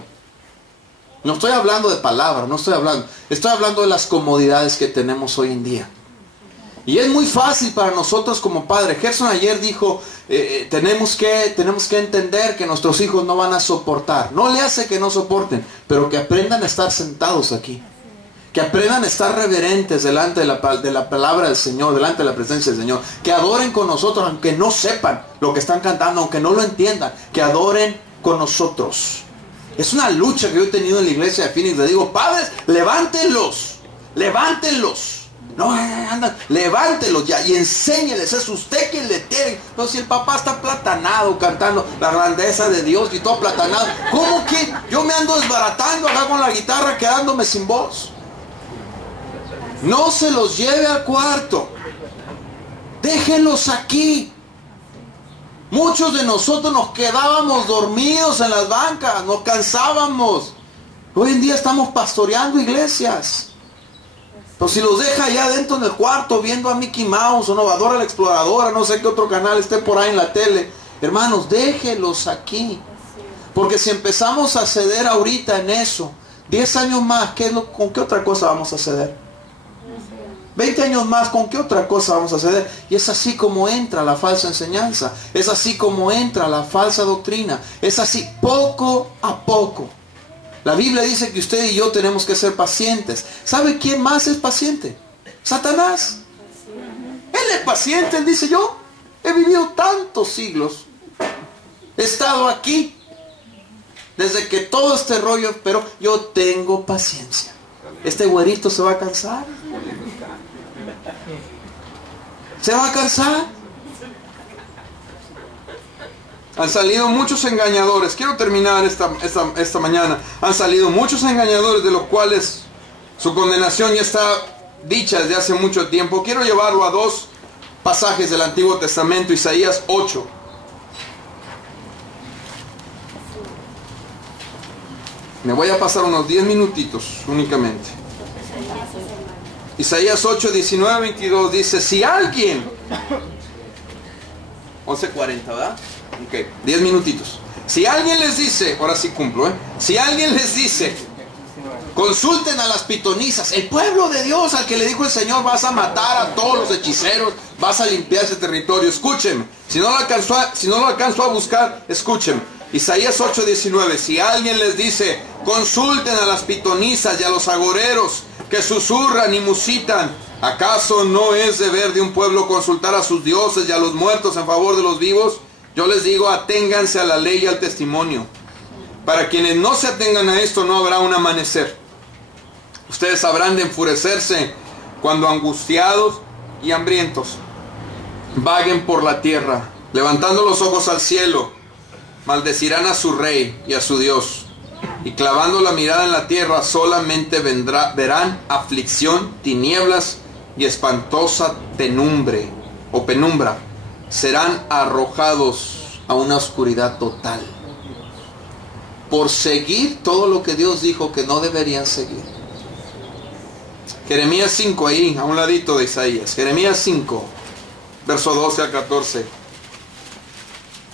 No estoy hablando de palabras, estoy hablando de las comodidades que tenemos hoy en día. Y es muy fácil para nosotros como padres. Gerson ayer dijo, tenemos que entender que nuestros hijos no van a soportar. No le hace que no soporten, pero que aprendan a estar sentados aquí. Que aprendan a estar reverentes delante de la palabra del Señor, delante de la presencia del Señor. Que adoren con nosotros, aunque no sepan lo que están cantando, aunque no lo entiendan. Que adoren con nosotros. Es una lucha que yo he tenido en la iglesia de Phoenix. Le digo, padres, levántenlos. No, andan, levántenlos ya y enséñeles. Es usted quien le tiene. Pero si el papá está platanado cantando la grandeza de Dios y todo platanado, ¿cómo que yo me ando desbaratando acá con la guitarra quedándome sin voz? No se los lleve al cuarto. Déjenlos aquí. Muchos de nosotros nos quedábamos dormidos en las bancas, nos cansábamos. Hoy en día estamos pastoreando iglesias. Pero si los deja allá adentro en el cuarto viendo a Mickey Mouse o Dora la Exploradora, no sé qué otro canal esté por ahí en la tele, hermanos, déjenlos aquí. Porque si empezamos a ceder ahorita en eso, 10 años más, ¿con qué otra cosa vamos a ceder? 20 años más, ¿con qué otra cosa vamos a ceder? Y es así como entra la falsa enseñanza. Es así como entra la falsa doctrina. Es así, poco a poco. La Biblia dice que usted y yo tenemos que ser pacientes. ¿Sabe quién más es paciente? Satanás. Él es paciente, él dice, yo he vivido tantos siglos. He estado aquí desde que todo este rollo, pero yo tengo paciencia. Este güerito se va a cansar. ¿Se va a cansar? Han salido muchos engañadores. Quiero terminar esta mañana. Han salido muchos engañadores de los cuales su condenación ya está dicha desde hace mucho tiempo. Quiero llevarlo a dos pasajes del Antiguo Testamento. Isaías 8. Me voy a pasar unos 10 minutitos únicamente. Isaías 8, 19, 22 dice, si alguien... 11:40, ¿verdad? Ok, 10 minutitos. Si alguien les dice, ahora sí cumplo, si alguien les dice, consulten a las pitonisas, el pueblo de Dios al que le dijo el Señor, vas a matar a todos los hechiceros, vas a limpiar ese territorio, escúchenme. Si no lo alcanzó a buscar, escúchenme. Isaías 8, 19, si alguien les dice, consulten a las pitonisas y a los agoreros que susurran y musitan, ¿acaso no es deber de un pueblo consultar a sus dioses y a los muertos en favor de los vivos? Yo les digo, aténganse a la ley y al testimonio. Para quienes no se atengan a esto, no habrá un amanecer. Ustedes habrán de enfurecerse cuando angustiados y hambrientos vaguen por la tierra, levantando los ojos al cielo, maldecirán a su rey y a su Dios, y clavando la mirada en la tierra solamente verán aflicción, tinieblas y espantosa penumbra. Serán arrojados a una oscuridad total por seguir todo lo que Dios dijo que no deberían seguir. Jeremías 5 ahí, a un ladito de Isaías. Jeremías 5, verso 12 al 14.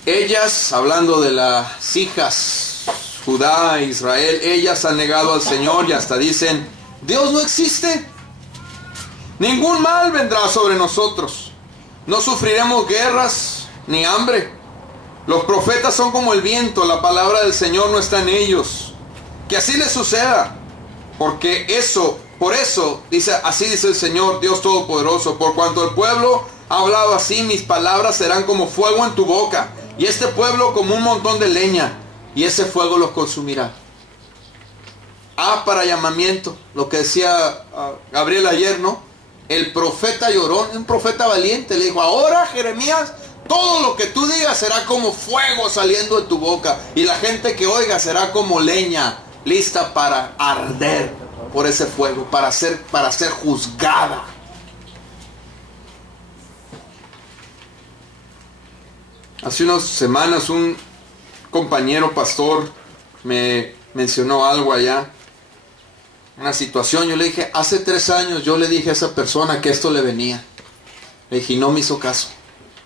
Ellas, hablando de las hijas, Judá e Israel, ellas han negado al Señor y hasta dicen, Dios no existe. Ningún mal vendrá sobre nosotros. No sufriremos guerras ni hambre. Los profetas son como el viento, la palabra del Señor no está en ellos. Que así les suceda. Por eso, así dice el Señor, Dios Todopoderoso, por cuanto el pueblo ha hablado así, mis palabras serán como fuego en tu boca, y este pueblo como un montón de leña, y ese fuego los consumirá. Para llamamiento, lo que decía Gabriel ayer, ¿no? El profeta lloró, un profeta valiente, le dijo, ahora Jeremías, todo lo que tú digas será como fuego saliendo de tu boca, y la gente que oiga será como leña, lista para arder por ese fuego, para ser juzgada. Hace unas semanas un compañero pastor me mencionó algo allá. una situación. Yo le dije, hace 3 años yo le dije a esa persona que esto le venía. Le dije, y no me hizo caso.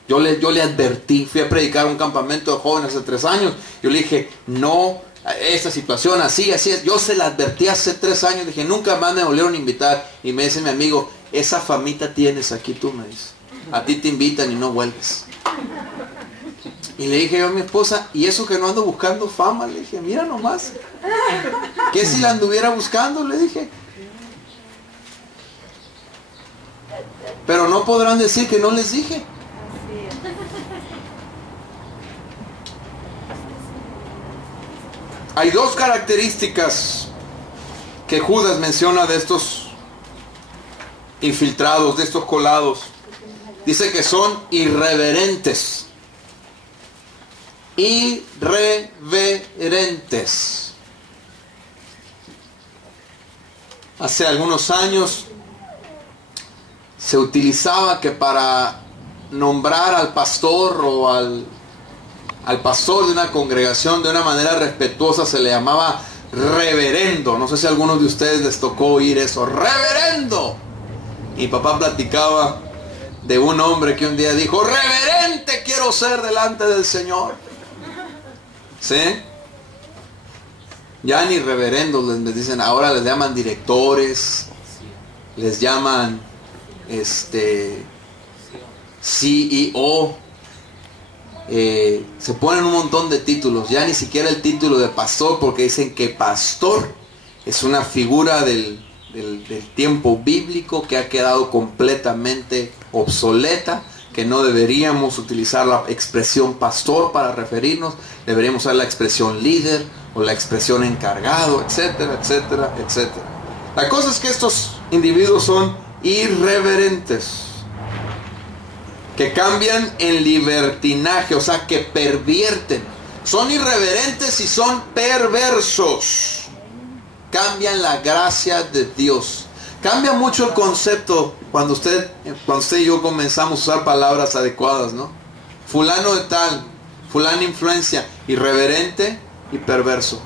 Yo le advertí, fui a predicar un campamento de jóvenes hace 3 años. Yo le dije, no, esta situación así es. Yo se la advertí hace 3 años. Le dije, nunca más me volvieron a invitar. Y me dice mi amigo, esa famita tienes aquí tú, me dice. A ti te invitan y no vuelves. Y le dije yo a mi esposa, y eso que no ando buscando fama, le dije, mira nomás. ¿Qué si la anduviera buscando? Le dije. Pero no podrán decir que no les dije. Hay 2 características que Judas menciona de estos infiltrados, de estos colados. Dice que son irreverentes. Irreverentes. Hace algunos años se utilizaba que para nombrar al pastor o al pastor de una congregación de una manera respetuosa se le llamaba reverendo. No sé si a algunos de ustedes les tocó oír eso, reverendo. Y papá platicaba de un hombre que un día dijo, reverente quiero ser delante del Señor. ¿Sí? Ya ni reverendos les dicen, ahora les llaman directores, les llaman CEO, se ponen un montón de títulos, ya ni siquiera el título de pastor, porque dicen que pastor es una figura del tiempo bíblico que ha quedado completamente obsoleta, que no deberíamos utilizar la expresión pastor para referirnos, deberíamos usar la expresión líder o la expresión encargado, etcétera, etcétera, etcétera. La cosa es que estos individuos son irreverentes, que cambian en libertinaje, o sea, que pervierten. Son irreverentes y son perversos. Cambian la gracia de Dios. Cambia mucho el concepto cuando usted y yo comenzamos a usar palabras adecuadas, ¿no? Fulano de tal, fulana influencia, irreverente y perverso.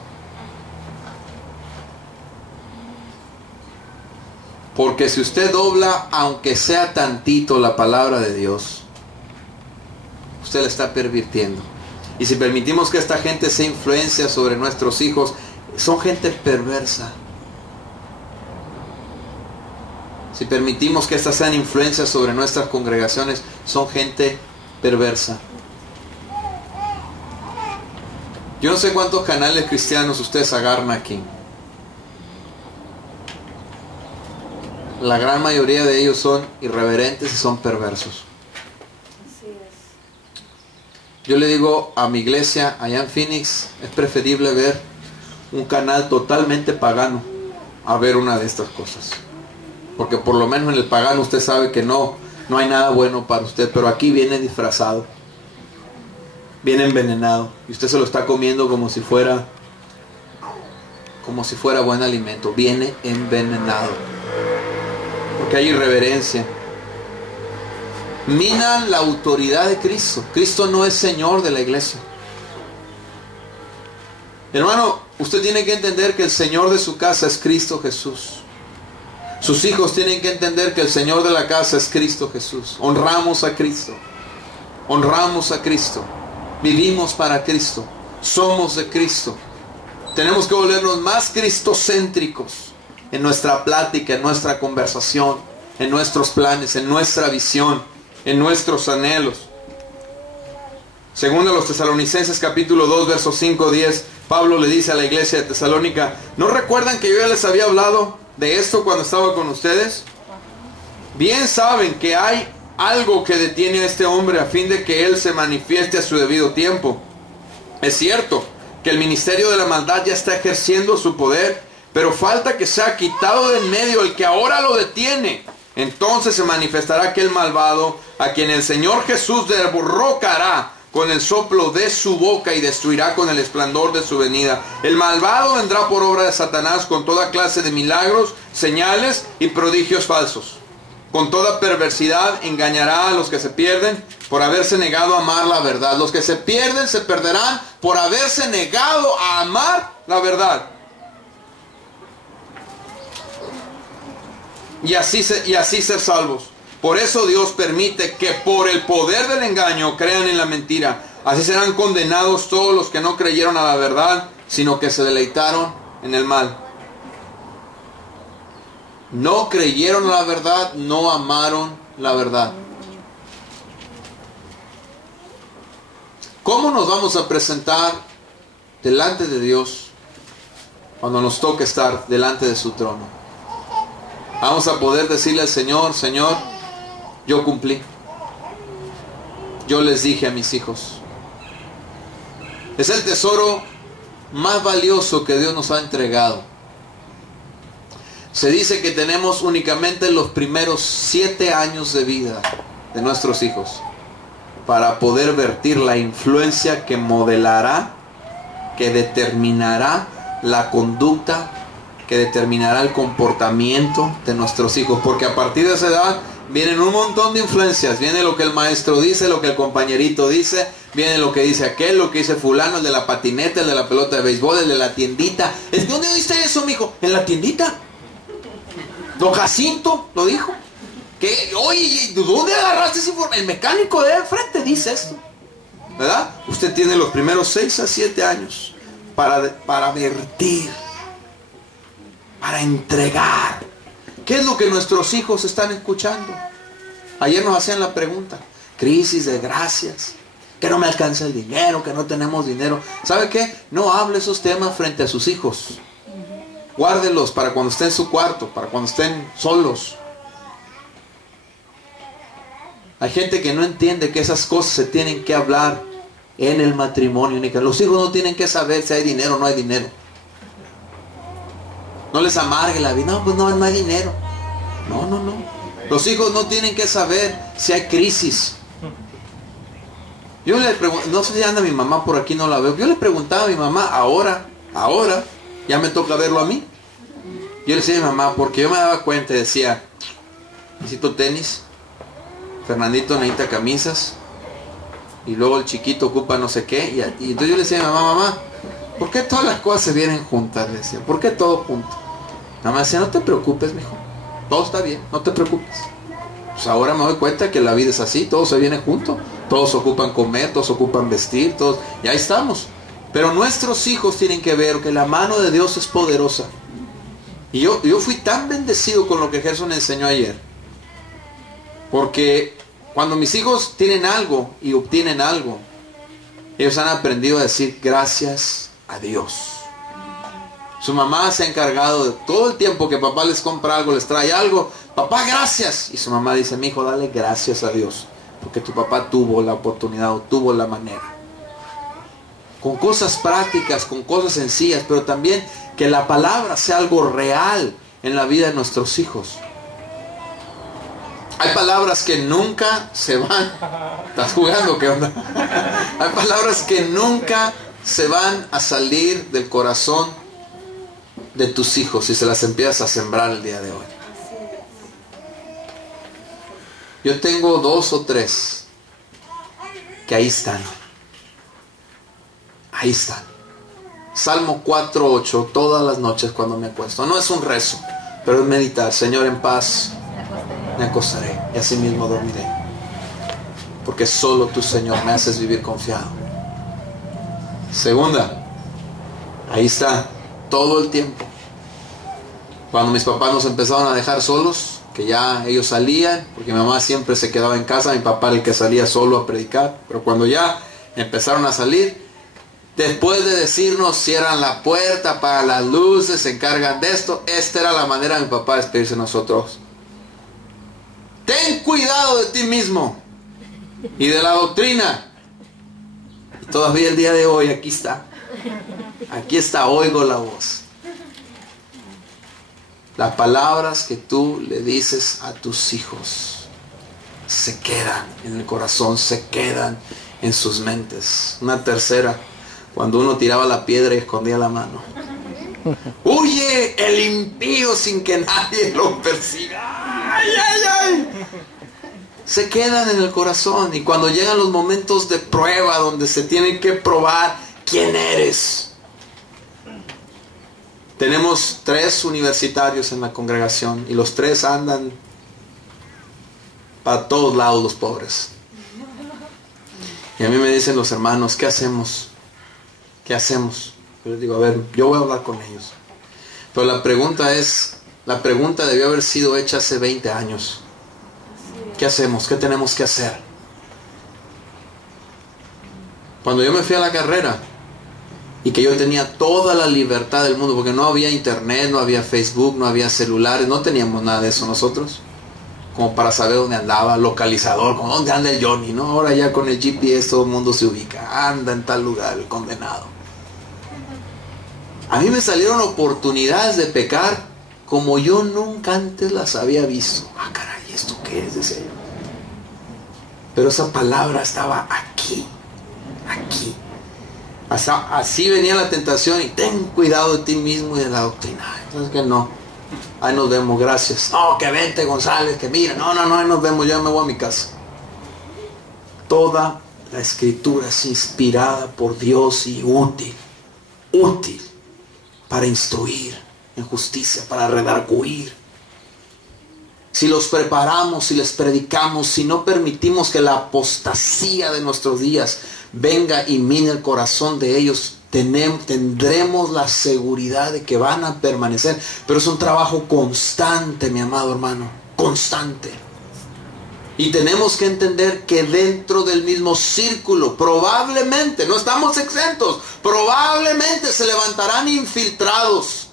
Porque si usted dobla, aunque sea tantito, la palabra de Dios, usted la está pervirtiendo. Y si permitimos que esta gente sea influencia sobre nuestros hijos, son gente perversa. Si permitimos que estas sean influencias sobre nuestras congregaciones, son gente perversa. Yo no sé cuántos canales cristianos ustedes agarran aquí. La gran mayoría de ellos son irreverentes y son perversos. Así es. Yo le digo a mi iglesia allá en Phoenix, es preferible ver un canal totalmente pagano a ver una de estas cosas. Porque por lo menos en el pagano usted sabe que no hay nada bueno para usted, pero aquí viene disfrazado, viene envenenado y usted se lo está comiendo como si fuera buen alimento. Viene envenenado porque hay irreverencia. Minan la autoridad de Cristo. Cristo no es Señor de la iglesia. Hermano, usted tiene que entender que el Señor de su casa es Cristo Jesús. Sus hijos tienen que entender que el Señor de la casa es Cristo Jesús. Honramos a Cristo. Honramos a Cristo. Vivimos para Cristo. Somos de Cristo. Tenemos que volvernos más cristocéntricos en nuestra plática, en nuestra conversación, en nuestros planes, en nuestra visión, en nuestros anhelos. Segundo a los Tesalonicenses capítulo 2 versos 5-10, Pablo le dice a la iglesia de Tesalónica, ¿no recuerdan que yo ya les había hablado de esto cuando estaba con ustedes? Bien saben que hay algo que detiene a este hombre a fin de que él se manifieste a su debido tiempo. Es cierto que el ministerio de la maldad ya está ejerciendo su poder, pero falta que sea quitado de en medio el que ahora lo detiene. Entonces se manifestará aquel malvado a quien el Señor Jesús derrocará con el soplo de su boca y destruirá con el esplendor de su venida. El malvado vendrá por obra de Satanás con toda clase de milagros, señales y prodigios falsos. Con toda perversidad engañará a los que se pierden por haberse negado a amar la verdad. Los que se pierden se perderán por haberse negado a amar la verdad. y así ser salvos. Por eso Dios permite que por el poder del engaño crean en la mentira. Así serán condenados todos los que no creyeron a la verdad, sino que se deleitaron en el mal. No creyeron a la verdad, no amaron la verdad. ¿Cómo nos vamos a presentar delante de Dios cuando nos toque estar delante de su trono? Vamos a poder decirle al Señor: Señor, yo cumplí. Yo les dije a mis hijos. Es el tesoro más valioso que Dios nos ha entregado. Se dice que tenemos únicamente los primeros 7 años de vida de nuestros hijos para poder vertir la influencia que modelará, que determinará la conducta, que determinará el comportamiento de nuestros hijos. Porque a partir de esa edad vienen un montón de influencias. Viene lo que el maestro dice, lo que el compañerito dice, viene lo que dice aquel, lo que dice fulano, el de la patineta, el de la pelota de béisbol, el de la tiendita. ¿Dónde oíste eso, mijo? ¿En la tiendita? Don Jacinto lo dijo. ¿Qué? Oye, ¿dónde agarraste esa información? El mecánico de enfrente dice esto, ¿verdad? Usted tiene los primeros 6 a 7 años para vertir, para entregar. ¿Qué es lo que nuestros hijos están escuchando? Ayer nos hacían la pregunta: crisis, desgracias, que no me alcanza el dinero, que no tenemos dinero. ¿Sabe qué? No hable esos temas frente a sus hijos. Guárdelos para cuando estén en su cuarto, para cuando estén solos. Hay gente que no entiende que esas cosas se tienen que hablar en el matrimonio. Los hijos no tienen que saber si hay dinero o no hay dinero. No les amargue la vida. No, pues no hay dinero. No. Los hijos no tienen que saber si hay crisis. Yo le pregunto, no sé si anda mi mamá por aquí, no la veo. Yo le preguntaba a mi mamá, ahora, ya me toca verlo a mí. Yo le decía a mi mamá, porque yo me daba cuenta y decía: necesito tenis, Fernandito necesita camisas, y luego el chiquito ocupa no sé qué. Y entonces yo le decía a mi mamá: ¿por qué todas las cosas se vienen juntas? Le decía, ¿por qué todo junto? Mamá decía: no te preocupes, mijo, todo está bien, no te preocupes. Pues ahora me doy cuenta que la vida es así, todo se viene junto, todos ocupan comer, todos ocupan vestir, todos, y ahí estamos. Pero nuestros hijos tienen que ver que la mano de Dios es poderosa. Y yo fui tan bendecido con lo que Gerson enseñó ayer, porque cuando mis hijos tienen algo y obtienen algo, ellos han aprendido a decir gracias a Dios. Su mamá se ha encargado de todo el tiempo que papá les compra algo, les trae algo: papá, gracias. Y su mamá dice: mi hijo, dale gracias a Dios, porque tu papá tuvo la oportunidad o tuvo la manera. Con cosas prácticas, con cosas sencillas, pero también que la palabra sea algo real en la vida de nuestros hijos. Hay palabras que nunca se van. ¿Estás jugando? ¿Qué onda? Hay palabras que nunca se van a salir del corazón de tus hijos si se las empiezas a sembrar el día de hoy. Yo tengo 2 o 3 que ahí están. Ahí están. Salmo 4:8, todas las noches cuando me acuesto. No es un rezo, pero es meditar: Señor, en paz me acostaré y así mismo dormiré, porque solo tú, Señor, me haces vivir confiado. Segunda, ahí está, todo el tiempo. Cuando mis papás nos empezaron a dejar solos, que ya ellos salían, porque mi mamá siempre se quedaba en casa, mi papá era el que salía solo a predicar, pero cuando ya empezaron a salir, después de decirnos: cierran la puerta, apagan las luces, se encargan de esto, esta era la manera de mi papá de despedirse de nosotros: ten cuidado de ti mismo y de la doctrina. Y todavía el día de hoy aquí está, oigo la voz. Las palabras que tú le dices a tus hijos se quedan en el corazón, se quedan en sus mentes. Una tercera: cuando uno tiraba la piedra y escondía la mano. Huye el impío sin que nadie lo persiga. ¡Ay, ay, ay! Se quedan en el corazón. Y cuando llegan los momentos de prueba, donde se tienen que probar quién eres, Tenemos 3 universitarios en la congregación y los 3 andan para todos lados los pobres. Y a mí me dicen los hermanos, ¿qué hacemos? ¿Qué hacemos? Yo les digo, a ver, yo voy a hablar con ellos. Pero la pregunta debió haber sido hecha hace 20 años. ¿Qué hacemos? ¿Qué tenemos que hacer? Cuando yo me fui a la carrera y que yo tenía toda la libertad del mundo, porque no había internet, no había Facebook, no había celulares, no teníamos nada de eso nosotros, como para saber dónde andaba, localizador, como dónde anda el Johnny, ¿no? Ahora ya con el GPS todo el mundo se ubica, anda en tal lugar el condenado. A mí me salieron oportunidades de pecar como yo nunca antes las había visto. Ah, caray, ¿esto qué es? Decía yo. Pero esa palabra estaba aquí, aquí. Hasta así venía la tentación y ten cuidado de ti mismo y de la doctrina. Entonces que no, ahí nos vemos, gracias. No, que vente González, que mira, no, ahí nos vemos, yo me voy a mi casa. Toda la escritura es inspirada por Dios y útil para instruir en justicia, para redarguir. Si los preparamos, si les predicamos, si no permitimos que la apostasía de nuestros días venga y mine el corazón de ellos, tendremos la seguridad de que van a permanecer. Pero es un trabajo constante, mi amado hermano, constante. Y tenemos que entender que dentro del mismo círculo, probablemente, no estamos exentos, probablemente se levantarán infiltrados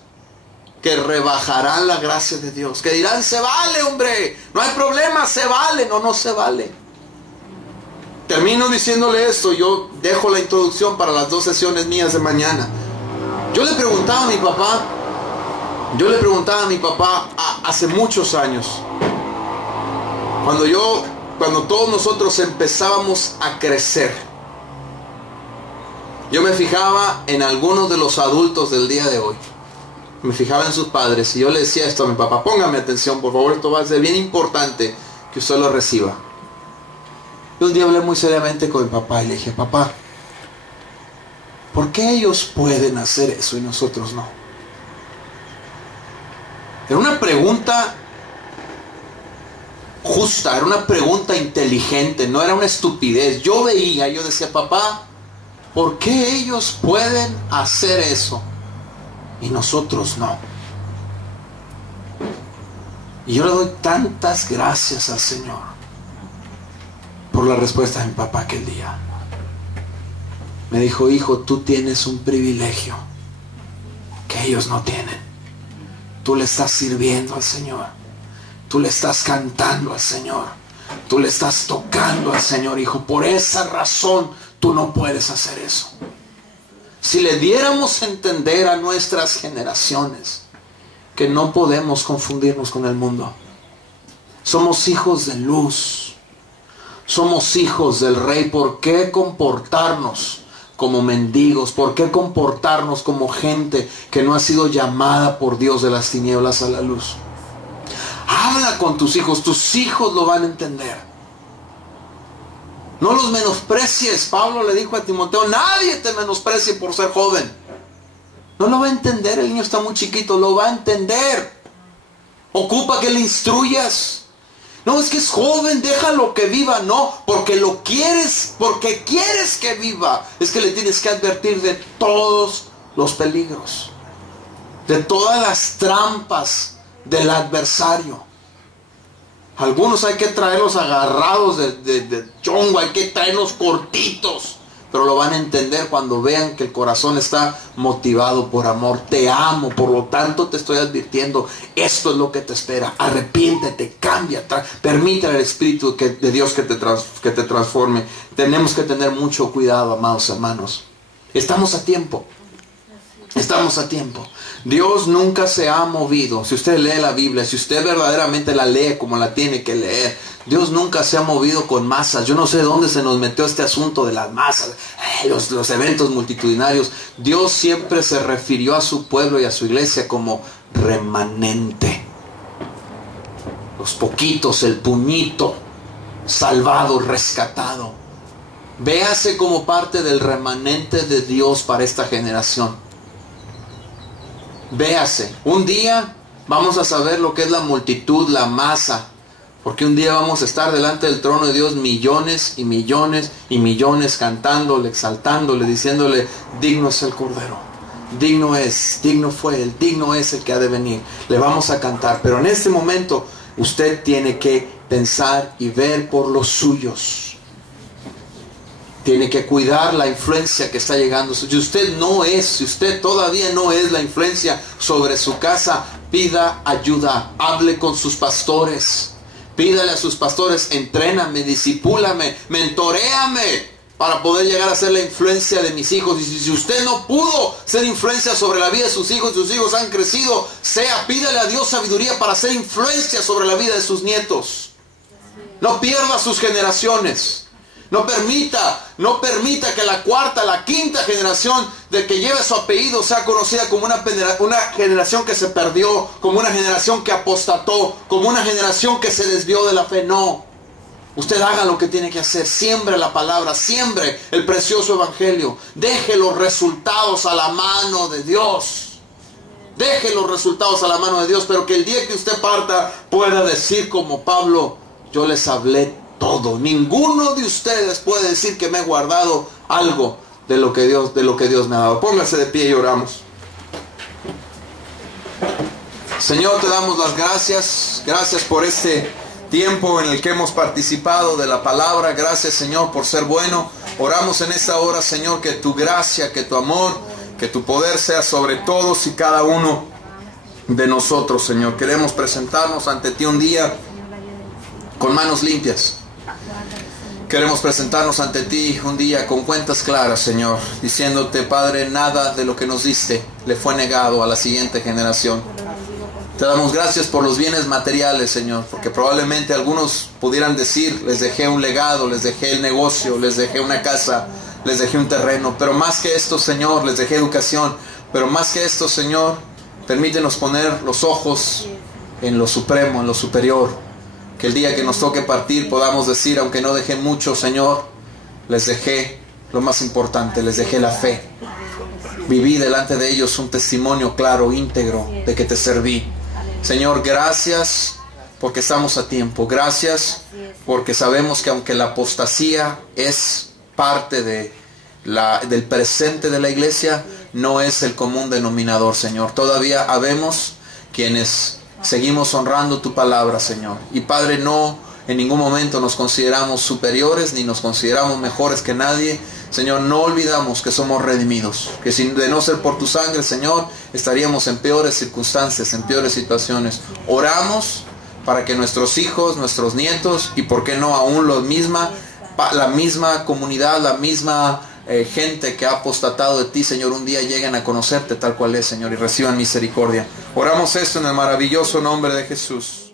que rebajarán la gracia de Dios, que dirán, se vale, hombre, no hay problema, se vale. No se vale. Termino diciéndole esto, yo dejo la introducción para las 2 sesiones mías de mañana. Yo le preguntaba a mi papá hace muchos años, cuando todos nosotros empezábamos a crecer, yo me fijaba en algunos de los adultos del día de hoy. Me fijaba en sus padres y yo le decía esto a mi papá, póngame atención, por favor, esto va a ser bien importante que usted lo reciba. Y un día hablé muy seriamente con mi papá y le dije, papá, ¿por qué ellos pueden hacer eso y nosotros no? Era una pregunta justa, era una pregunta inteligente, no era una estupidez. Yo decía, papá, ¿por qué ellos pueden hacer eso y nosotros no? Y yo le doy tantas gracias al Señor por la respuesta de mi papá aquel día. Me dijo, hijo, tú tienes un privilegio que ellos no tienen. Tú le estás sirviendo al Señor. Tú le estás cantando al Señor. Tú le estás tocando al Señor, hijo. Por esa razón tú no puedes hacer eso. Si le diéramos a entender a nuestras generaciones que no podemos confundirnos con el mundo. Somos hijos de luz. Somos hijos del Rey. ¿Por qué comportarnos como mendigos? ¿Por qué comportarnos como gente que no ha sido llamada por Dios de las tinieblas a la luz? Habla con tus hijos lo van a entender. No los menosprecies. Pablo le dijo a Timoteo, nadie te menosprecie por ser joven. No lo va a entender, el niño está muy chiquito, lo va a entender. Ocupa que le instruyas. No, es que es joven, déjalo que viva. No, porque lo quieres, porque quieres que viva. Es que le tienes que advertir de todos los peligros, de todas las trampas del adversario. Algunos hay que traerlos agarrados de chongo, hay que traerlos cortitos. Pero lo van a entender cuando vean que el corazón está motivado por amor. Te amo, por lo tanto te estoy advirtiendo. Esto es lo que te espera. Arrepiéntete, cambia, permite al Espíritu de Dios que te transforme. Tenemos que tener mucho cuidado, amados hermanos. Estamos a tiempo. Estamos a tiempo. Dios nunca se ha movido. Si usted lee la Biblia, si usted verdaderamente la lee como la tiene que leer, Dios nunca se ha movido con masas. Yo no sé dónde se nos metió este asunto de las masas, los eventos multitudinarios. Dios siempre se refirió a su pueblo y a su iglesia como remanente. Los poquitos, el puñito, salvado, rescatado. Véase como parte del remanente de Dios para esta generación. Véase. Un día vamos a saber lo que es la multitud, la masa. Porque un día vamos a estar delante del trono de Dios millones y millones y millones cantándole, exaltándole, diciéndole, digno es el Cordero, digno es, digno fue él, digno es el que ha de venir. Le vamos a cantar, pero en este momento usted tiene que pensar y ver por los suyos. Tiene que cuidar la influencia que está llegando. Si usted todavía no es la influencia sobre su casa, pida ayuda, hable con sus pastores. Pídale a sus pastores, entréname, discípulame, mentoréame para poder llegar a ser la influencia de mis hijos. Y si usted no pudo ser influencia sobre la vida de sus hijos han crecido, pídale a Dios sabiduría para ser influencia sobre la vida de sus nietos. No pierda sus generaciones. No permita que la cuarta, la quinta generación de que lleve su apellido sea conocida como una generación que se perdió, como una generación que apostató, como una generación que se desvió de la fe. No. Usted haga lo que tiene que hacer. Siembre la palabra, siembre el precioso evangelio. Deje los resultados a la mano de Dios. Deje los resultados a la mano de Dios, pero que el día que usted parta pueda decir como Pablo, yo les hablé todo. Ninguno de ustedes puede decir que me he guardado algo de lo que Dios me ha dado. Póngase de pie y oramos. Señor, te damos las gracias. Gracias por este tiempo en el que hemos participado de la palabra. Gracias, Señor, por ser bueno. Oramos en esta hora, Señor, que tu gracia, que tu amor, que tu poder sea sobre todos y cada uno de nosotros, Señor. Queremos presentarnos ante ti un día con manos limpias. Queremos presentarnos ante ti un día con cuentas claras, Señor, diciéndote, Padre, nada de lo que nos diste le fue negado a la siguiente generación. Te damos gracias por los bienes materiales, Señor, porque probablemente algunos pudieran decir, les dejé un legado, les dejé el negocio, les dejé una casa, les dejé un terreno, pero más que esto, Señor, les dejé educación, pero más que esto, Señor, permítenos poner los ojos en lo supremo, en lo superior. Que el día que nos toque partir podamos decir, aunque no dejé mucho, Señor, les dejé lo más importante, les dejé la fe. Viví delante de ellos un testimonio claro, íntegro, de que te serví. Señor, gracias porque estamos a tiempo. Gracias porque sabemos que aunque la apostasía es parte del presente de la iglesia, no es el común denominador, Señor. Todavía habemos quienes seguimos honrando tu palabra, Señor. Y Padre, no en ningún momento nos consideramos superiores ni nos consideramos mejores que nadie. Señor, no olvidamos que somos redimidos, que si de no ser por tu sangre, Señor, estaríamos en peores circunstancias, en peores situaciones. Oramos para que nuestros hijos, nuestros nietos y por qué no aún la misma comunidad, la misma gente que ha apostatado de ti, Señor, un día lleguen a conocerte tal cual es, Señor, y reciban misericordia. Oramos esto en el maravilloso nombre de Jesús.